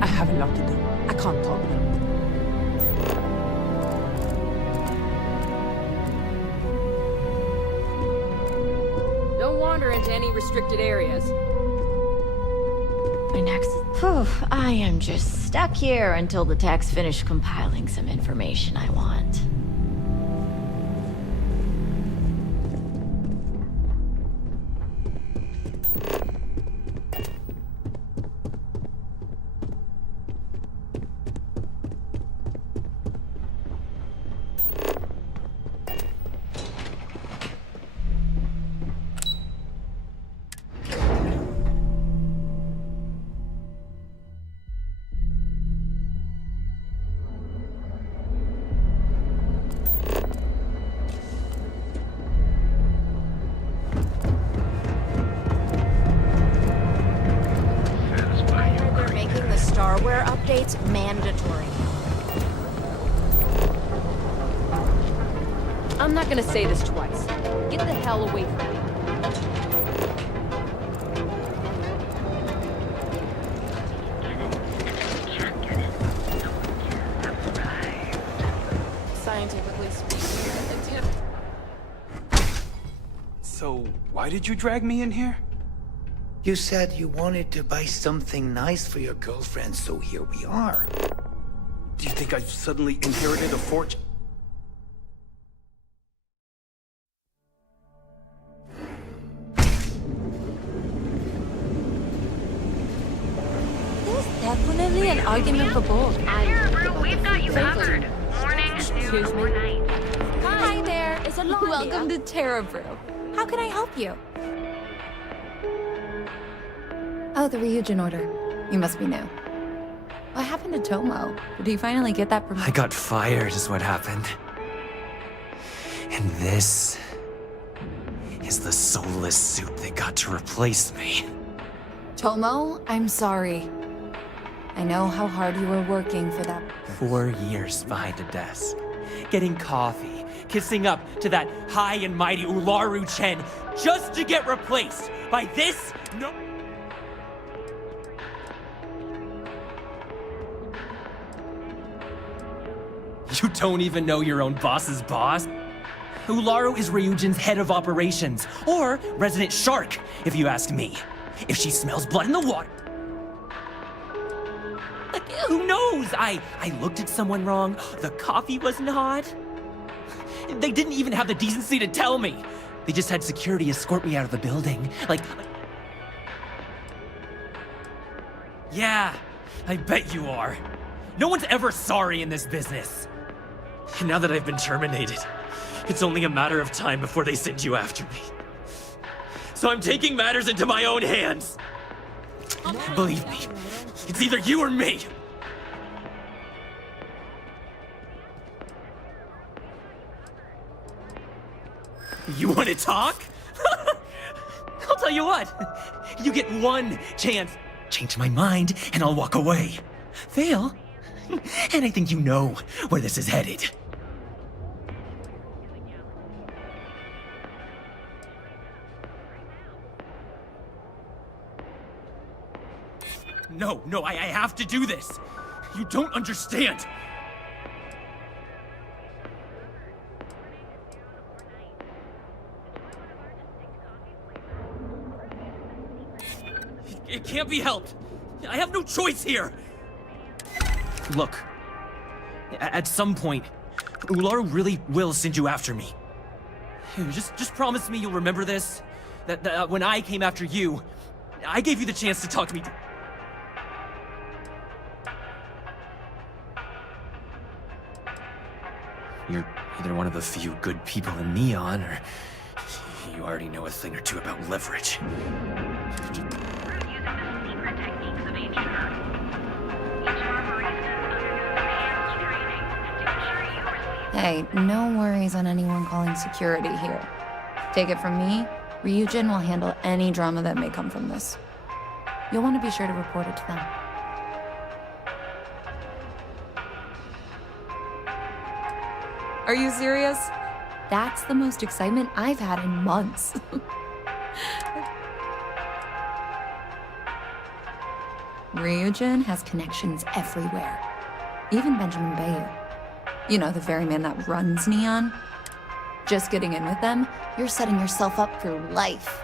I have a lot to do. I can't talk now. Into any restricted areas. My next. Phew, I am just stuck here until the tech's finished compiling some information I want. Starware updates mandatory. I'm not gonna say this twice. Get the hell away from me. Scientifically speaking, Why did you drag me in here? You said you wanted to buy something nice for your girlfriend, so here we are. Do you think I've suddenly inherited a fortune? There's definitely an argument for both. We've got you covered. Morning, noon, or night. Hi there, it's Alondia. Welcome to Terra Brew. How can I help you? Oh, the Ryujin order. You must be new. What happened to Tomo? Did he finally get that promotion? I got fired is what happened. And this is the soulless suit that got to replace me. Tomo, I'm sorry. I know how hard you were working for that. 4 years behind a desk, getting coffee, kissing up to that high and mighty Ularu Chen, just to get replaced by this no. You don't even know your own boss's boss? Ularu is Ryujin's head of operations, or resident shark, if you ask me. If she smells blood in the water. Like, who knows? I looked at someone wrong, the coffee wasn't hot. They didn't even have the decency to tell me. They just had security escort me out of the building. Yeah, I bet you are. No one's ever sorry in this business. And now that I've been terminated, it's only a matter of time before they send you after me. So I'm taking matters into my own hands. Believe me, it's either you or me. You want to talk? I'll tell you what. You get one chance. Change my mind, and I'll walk away. Fail, and I think you know where this is headed. No, I have to do this. You don't understand. It can't be helped. I have no choice here. Look, at some point, Ularu really will send you after me. Just promise me you'll remember this. That when I came after you, I gave you the chance to talk me. You're either one of the few good people in Neon, or you already know a thing or two about leverage. Hey, no worries on anyone calling security here. Take it from me, Ryujin will handle any drama that may come from this. You'll want to be sure to report it to them. Are you serious? That's the most excitement I've had in months. Ryujin has connections everywhere. Even Benjamin Bayou. You know, the very man that runs Neon. Just getting in with them, you're setting yourself up for life.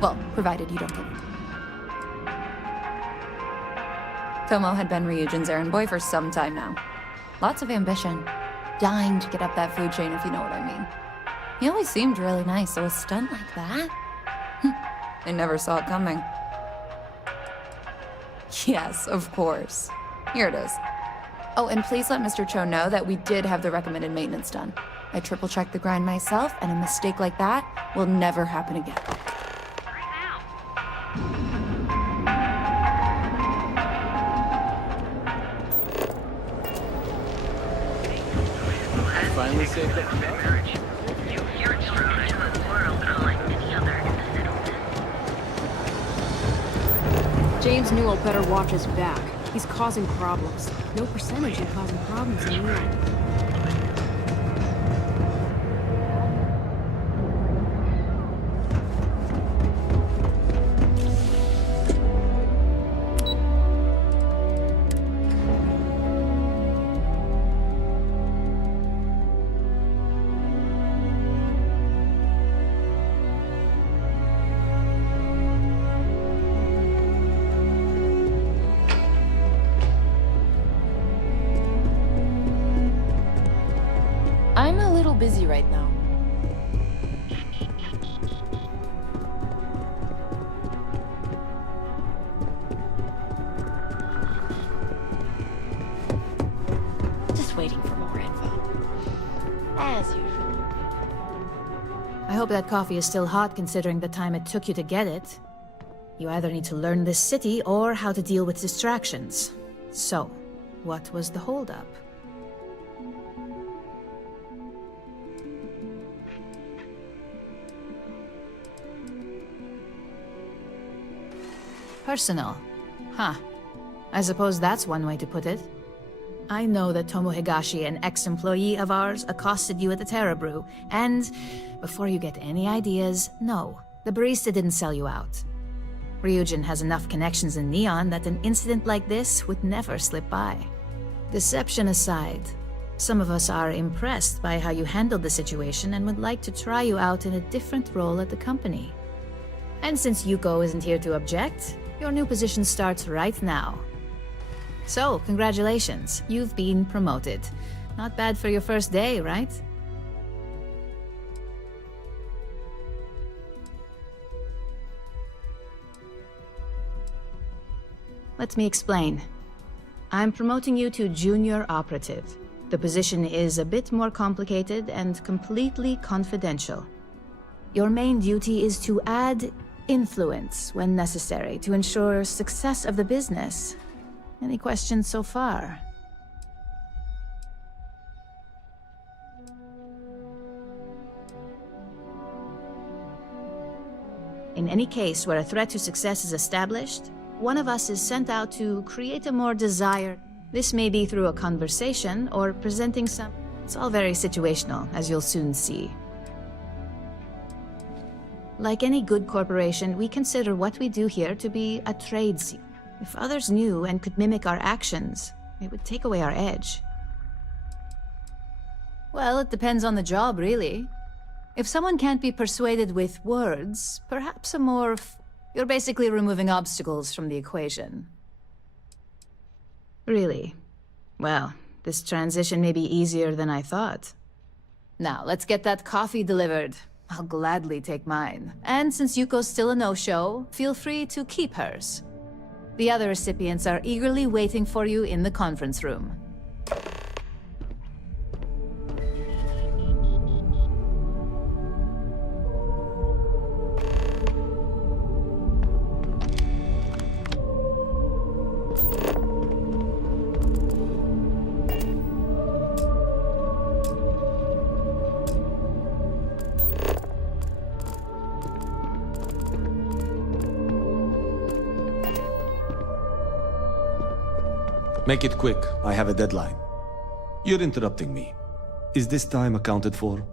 Well, provided you don't get it. Tomo had been Ryujin's errand boy for some time now. Lots of ambition. Dying to get up that food chain, if you know what I mean. He always seemed really nice, so a stunt like that? I never saw it coming. Yes, of course. Here it is. Oh, and please let Mr. Cho know that we did have the recommended maintenance done. I triple-checked the grind myself, and a mistake like that will never happen again. Finally saved up the marriage. You're extraordinary in the world, unlike any other in the settlement. James Newell better watch his back. He's causing problems. No percentage in causing problems in Neon. busy right now. Just waiting for more info. As usual. I hope that coffee is still hot considering the time it took you to get it. You either need to learn this city or how to deal with distractions. So, what was the holdup? Personal. Huh. I suppose that's one way to put it. I know that Tomo Higashi, an ex-employee of ours, accosted you at the Terra Brew, and before you get any ideas, no, the barista didn't sell you out. Ryujin has enough connections in Neon that an incident like this would never slip by. Deception aside, some of us are impressed by how you handled the situation and would like to try you out in a different role at the company. And since Yuko isn't here to object, your new position starts right now. So, congratulations, you've been promoted. Not bad for your first day, right? Let me explain. I'm promoting you to junior operative. The position is a bit more complicated and completely confidential. Your main duty is to add influence when necessary to ensure success of the business. Any questions so far? In any case where a threat to success is established, one of us is sent out to create a more desired. This may be through a conversation or presenting some. It's all very situational, as you'll soon see. Like any good corporation, we consider what we do here to be a trade secret. If others knew and could mimic our actions, it would take away our edge. Well, it depends on the job, really. If someone can't be persuaded with words, perhaps a more... You're basically removing obstacles from the equation. Really? Well, this transition may be easier than I thought. Now, let's get that coffee delivered. I'll gladly take mine. And since Yuko's still a no-show, feel free to keep hers. The other recipients are eagerly waiting for you in the conference room. Make it quick. I have a deadline. You're interrupting me. Is this time accounted for?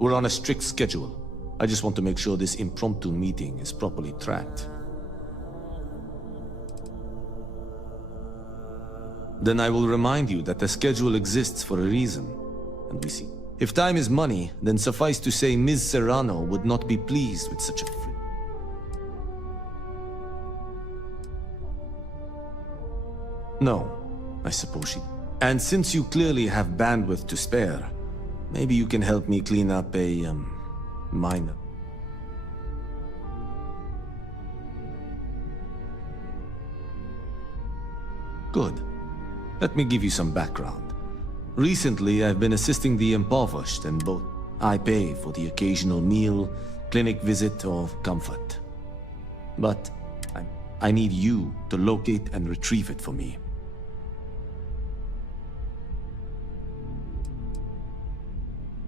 We're on a strict schedule. I just want to make sure this impromptu meeting is properly tracked. Then I will remind you that the schedule exists for a reason, and we see. If time is money, then suffice to say Ms. Serrano would not be pleased with such a No, I suppose she... And since you clearly have bandwidth to spare, maybe you can help me clean up a, minor... Good. Let me give you some background. Recently, I've been assisting the impoverished and both. I pay for the occasional meal, clinic visit, or comfort. But I need you to locate and retrieve it for me.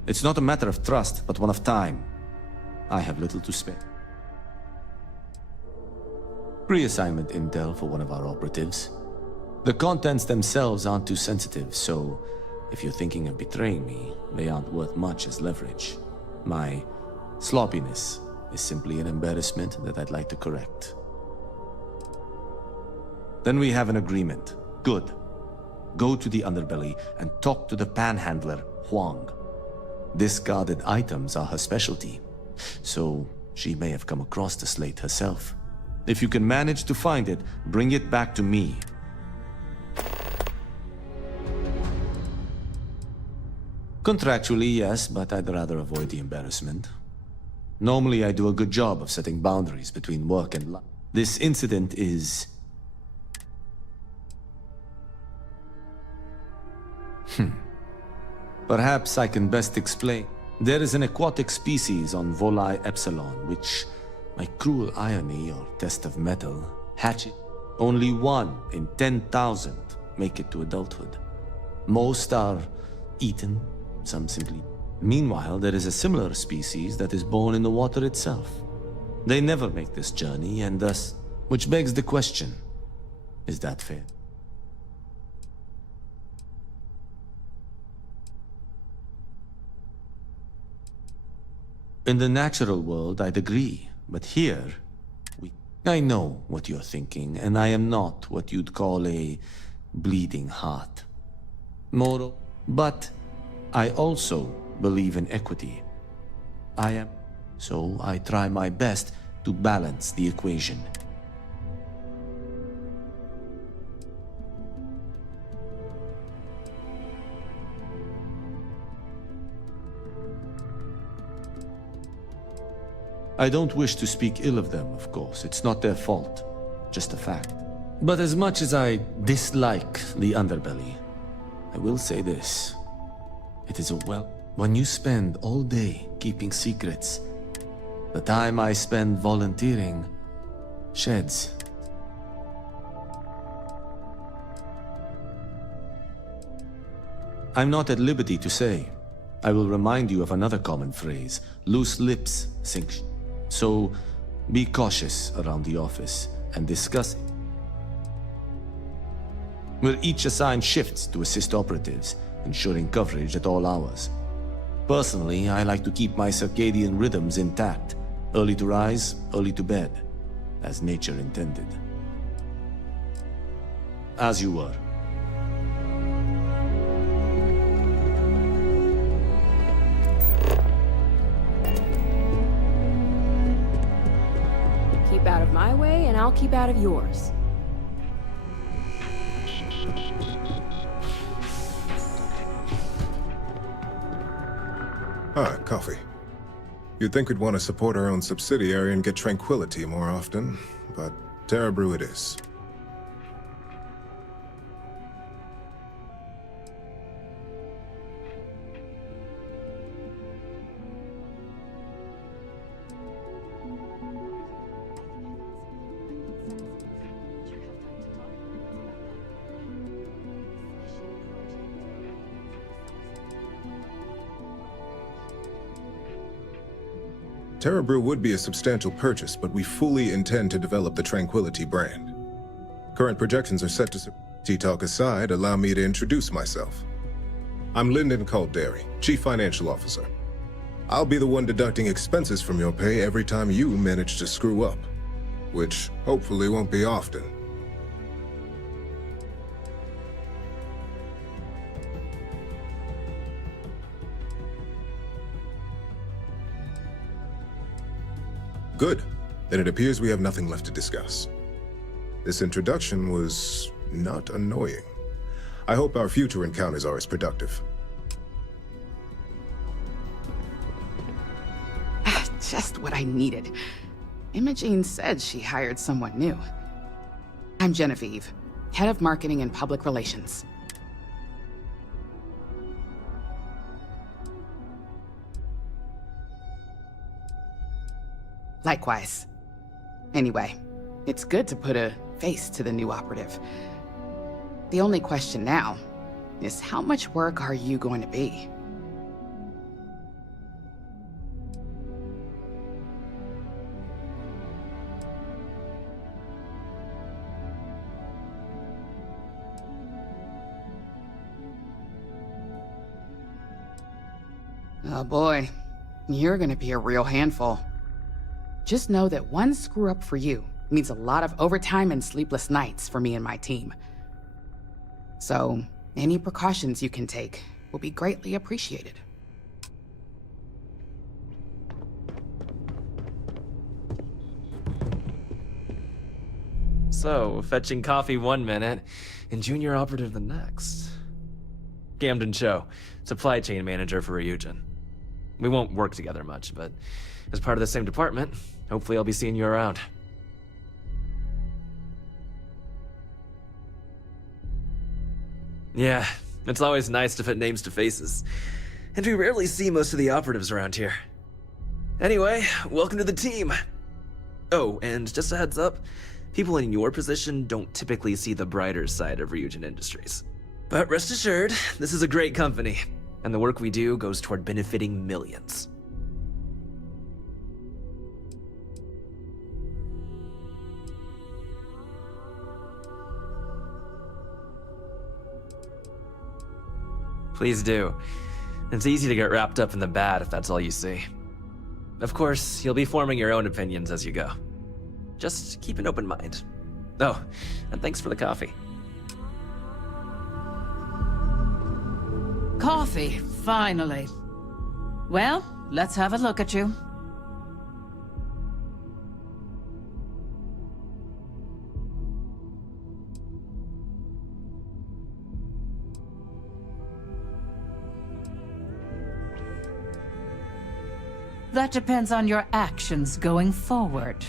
It's not a matter of trust, but one of time. I have little to spare. Reassignment intel for one of our operatives. The contents themselves aren't too sensitive, so if you're thinking of betraying me, they aren't worth much as leverage. My sloppiness is simply an embarrassment that I'd like to correct. Then we have an agreement. Good. Go to the underbelly and talk to the panhandler, Huang. Discarded items are her specialty, so she may have come across the slate herself. If you can manage to find it, bring it back to me. Contractually, yes, but I'd rather avoid the embarrassment. Normally, I do a good job of setting boundaries between work and life. This incident is... Perhaps I can best explain. There is an aquatic species on Volai Epsilon, which, by cruel irony or test of metal, hatchet. Only 1 in 10,000 make it to adulthood. Most are eaten, some simply. Meanwhile, there is a similar species that is born in the water itself. They never make this journey, and thus, which begs the question, is that fair? In the natural world, I'd agree, but here, I know what you're thinking, and I am not what you'd call a bleeding heart. Moral, but I also believe in equity. So I try my best to balance the equation. I don't wish to speak ill of them, of course. It's not their fault, just a fact. But as much as I dislike the underbelly, I will say this. It is when you spend all day keeping secrets, the time I spend volunteering sheds. I'm not at liberty to say. I will remind you of another common phrase, loose lips sink. So, be cautious around the office and discuss it. We're each assigned shifts to assist operatives, ensuring coverage at all hours. Personally, I like to keep my circadian rhythms intact. Early to rise, early to bed, as nature intended. As you were. Keep out of my way, and I'll keep out of yours. Ah, coffee. You'd think we'd want to support our own subsidiary and get tranquility more often, but Terra Brew it is. Terra Brew would be a substantial purchase, but we fully intend to develop the Tranquility brand. Current projections are set to... T-talk aside, allow me to introduce myself. I'm Lyndon Calderi, Chief Financial Officer. I'll be the one deducting expenses from your pay every time you manage to screw up, which hopefully won't be often. Good. Then it appears we have nothing left to discuss. This introduction was not annoying. I hope our future encounters are as productive. Just what I needed. Imogene said she hired someone new. I'm Genevieve, Head of Marketing and Public Relations. Likewise. Anyway, it's good to put a face to the new operative. The only question now is how much work are you going to be? Oh boy, you're gonna be a real handful. Just know that one screw-up for you means a lot of overtime and sleepless nights for me and my team. So, any precautions you can take will be greatly appreciated. So, fetching coffee one minute, and junior operative the next. Camden Cho, supply chain manager for Ryujin. We won't work together much, but as part of the same department, hopefully I'll be seeing you around. Yeah, it's always nice to put names to faces. And we rarely see most of the operatives around here. Anyway, welcome to the team. Oh, and just a heads up, people in your position don't typically see the brighter side of Ryujin Industries. But rest assured, this is a great company, and the work we do goes toward benefiting millions. Please do. It's easy to get wrapped up in the bad if that's all you see. Of course, you'll be forming your own opinions as you go. Just keep an open mind. Oh, and thanks for the coffee. Coffee, finally. Well, let's have a look at you. That depends on your actions going forward.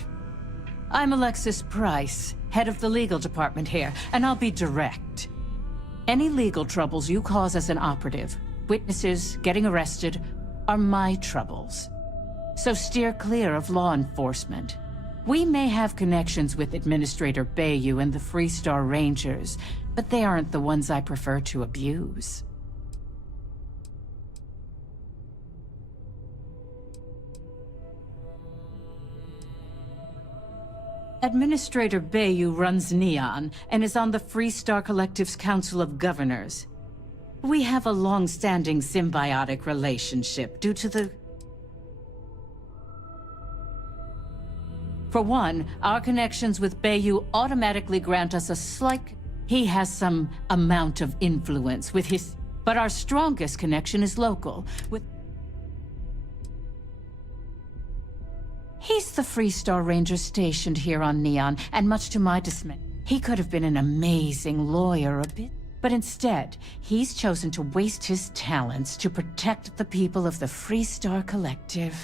I'm Alexis Price, head of the legal department here, and I'll be direct. Any legal troubles you cause as an operative, witnesses, getting arrested, are my troubles. So steer clear of law enforcement. We may have connections with Administrator Bayou and the Freestar Rangers, but they aren't the ones I prefer to abuse. Administrator Bayou runs Neon and is on the Freestar Collective's Council of Governors. We have a long-standing symbiotic relationship due to the... For one, our connections with Bayou automatically grant us a slight... He has some amount of influence with his... But our strongest connection is local, with... He's the Freestar Ranger stationed here on Neon, and much to my dismay, he could have been an amazing lawyer a bit. But instead, he's chosen to waste his talents to protect the people of the Freestar Collective.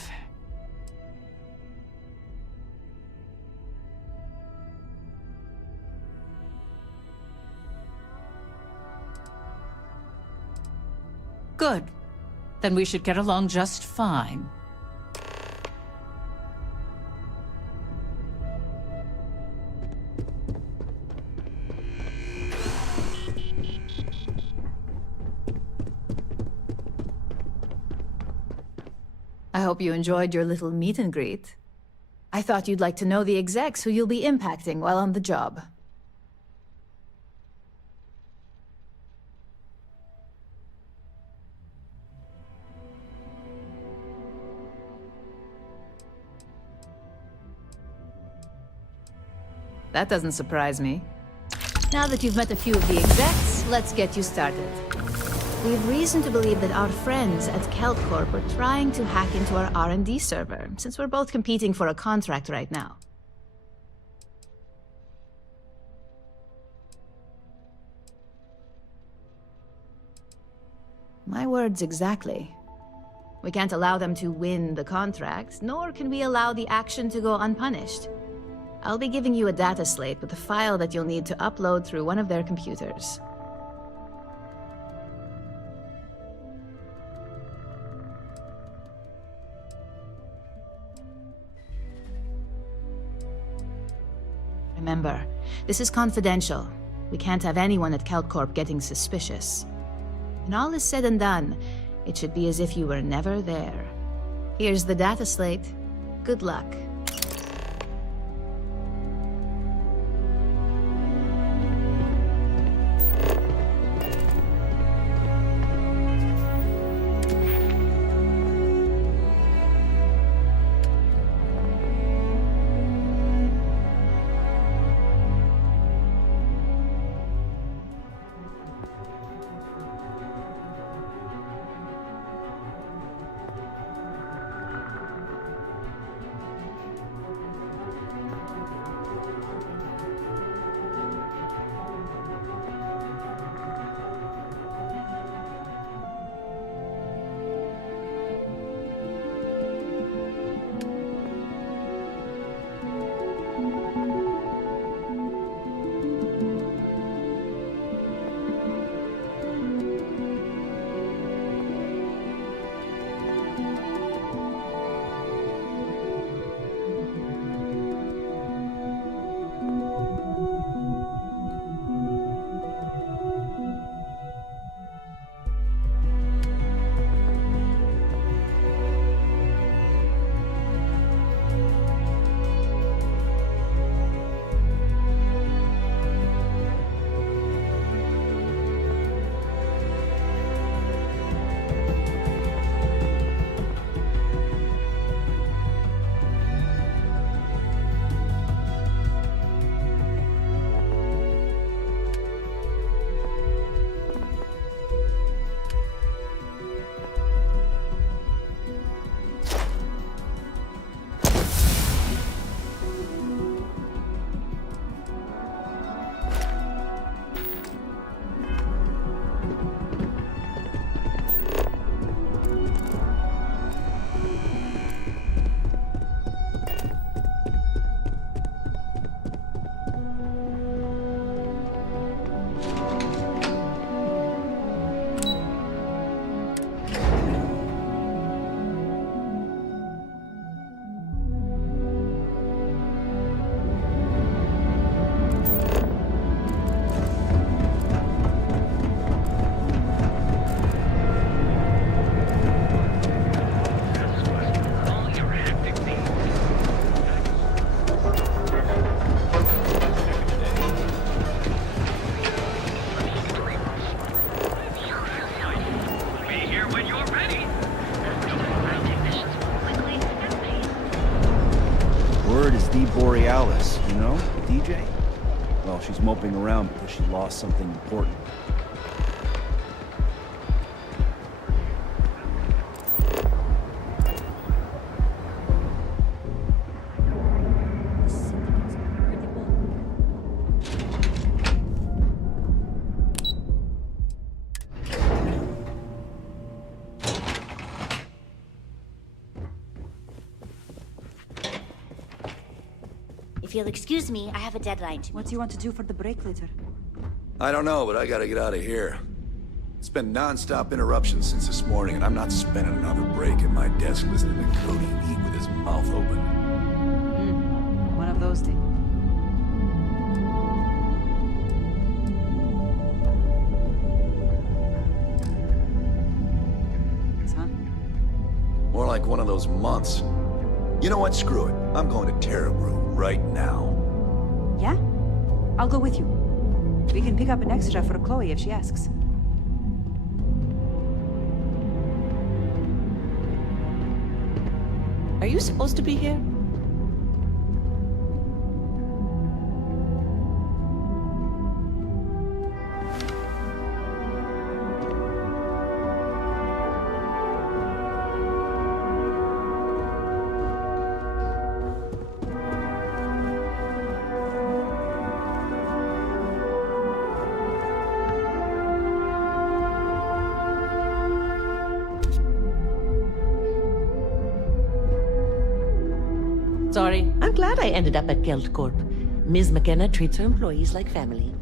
Good. Then we should get along just fine. I hope you enjoyed your little meet and greet. I thought you'd like to know the execs who you'll be impacting while on the job. That doesn't surprise me. Now that you've met a few of the execs, let's get you started. We have reason to believe that our friends at KeltCorp are trying to hack into our R&D server, since we're both competing for a contract right now. My words exactly. We can't allow them to win the contract, nor can we allow the action to go unpunished. I'll be giving you a data slate with a file that you'll need to upload through one of their computers. Remember, this is confidential. We can't have anyone at KeltCorp getting suspicious. When all is said and done, it should be as if you were never there. Here's the data slate. Good luck. is the Borealis, you know? DJ? Well, she's moping around because she lost something important. If you'll excuse me, I have a deadline to meet. What do you want to do for the break later? I don't know, but I gotta get out of here. It's been non-stop interruptions since this morning, and I'm not spending another break at my desk listening to Cody eat with his mouth open. One of those days. Huh? More like one of those months. You know what? Screw it. I'm going to Terra Brew right now. Yeah? I'll go with you. We can pick up an extra for Chloe if she asks. Are you supposed to be here? Sorry. I'm glad I ended up at Geld Corp. Ms. McKenna treats her employees like family.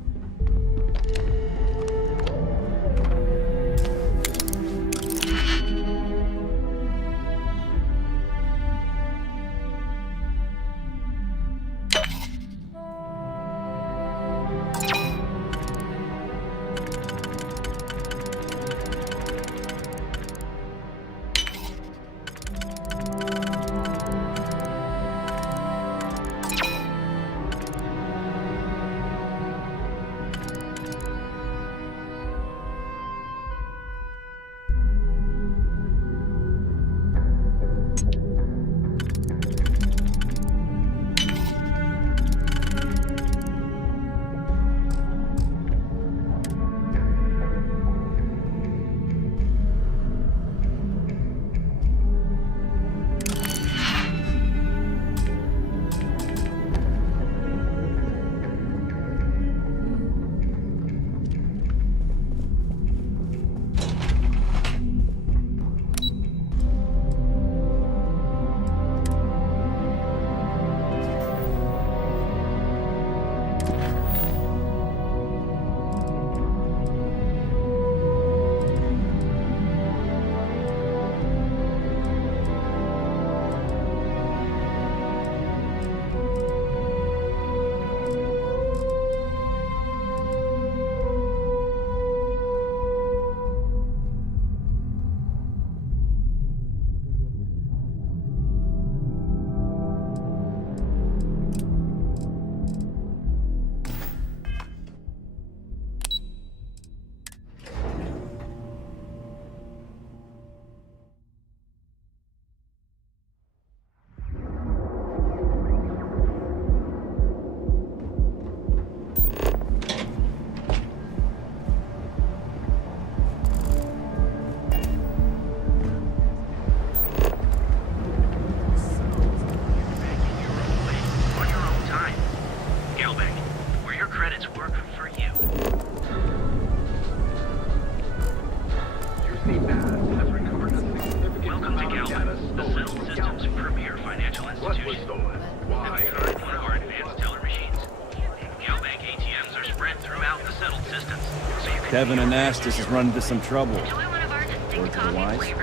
Devin Anastas has run into some trouble. Words of the wise. You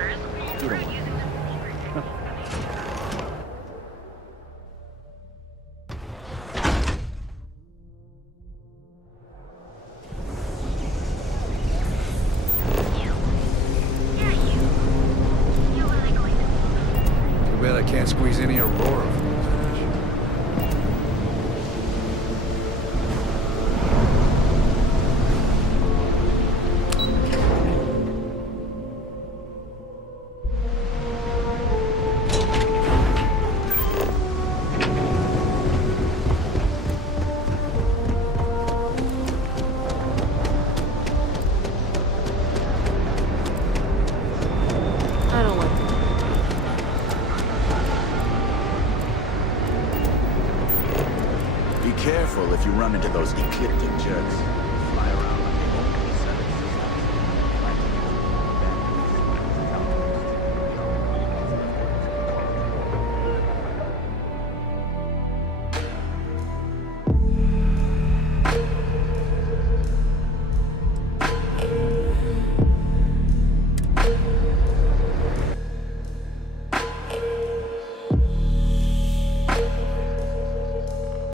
don't want Too bad I can't squeeze any Aurora. careful if you run into those ecliptic jerks.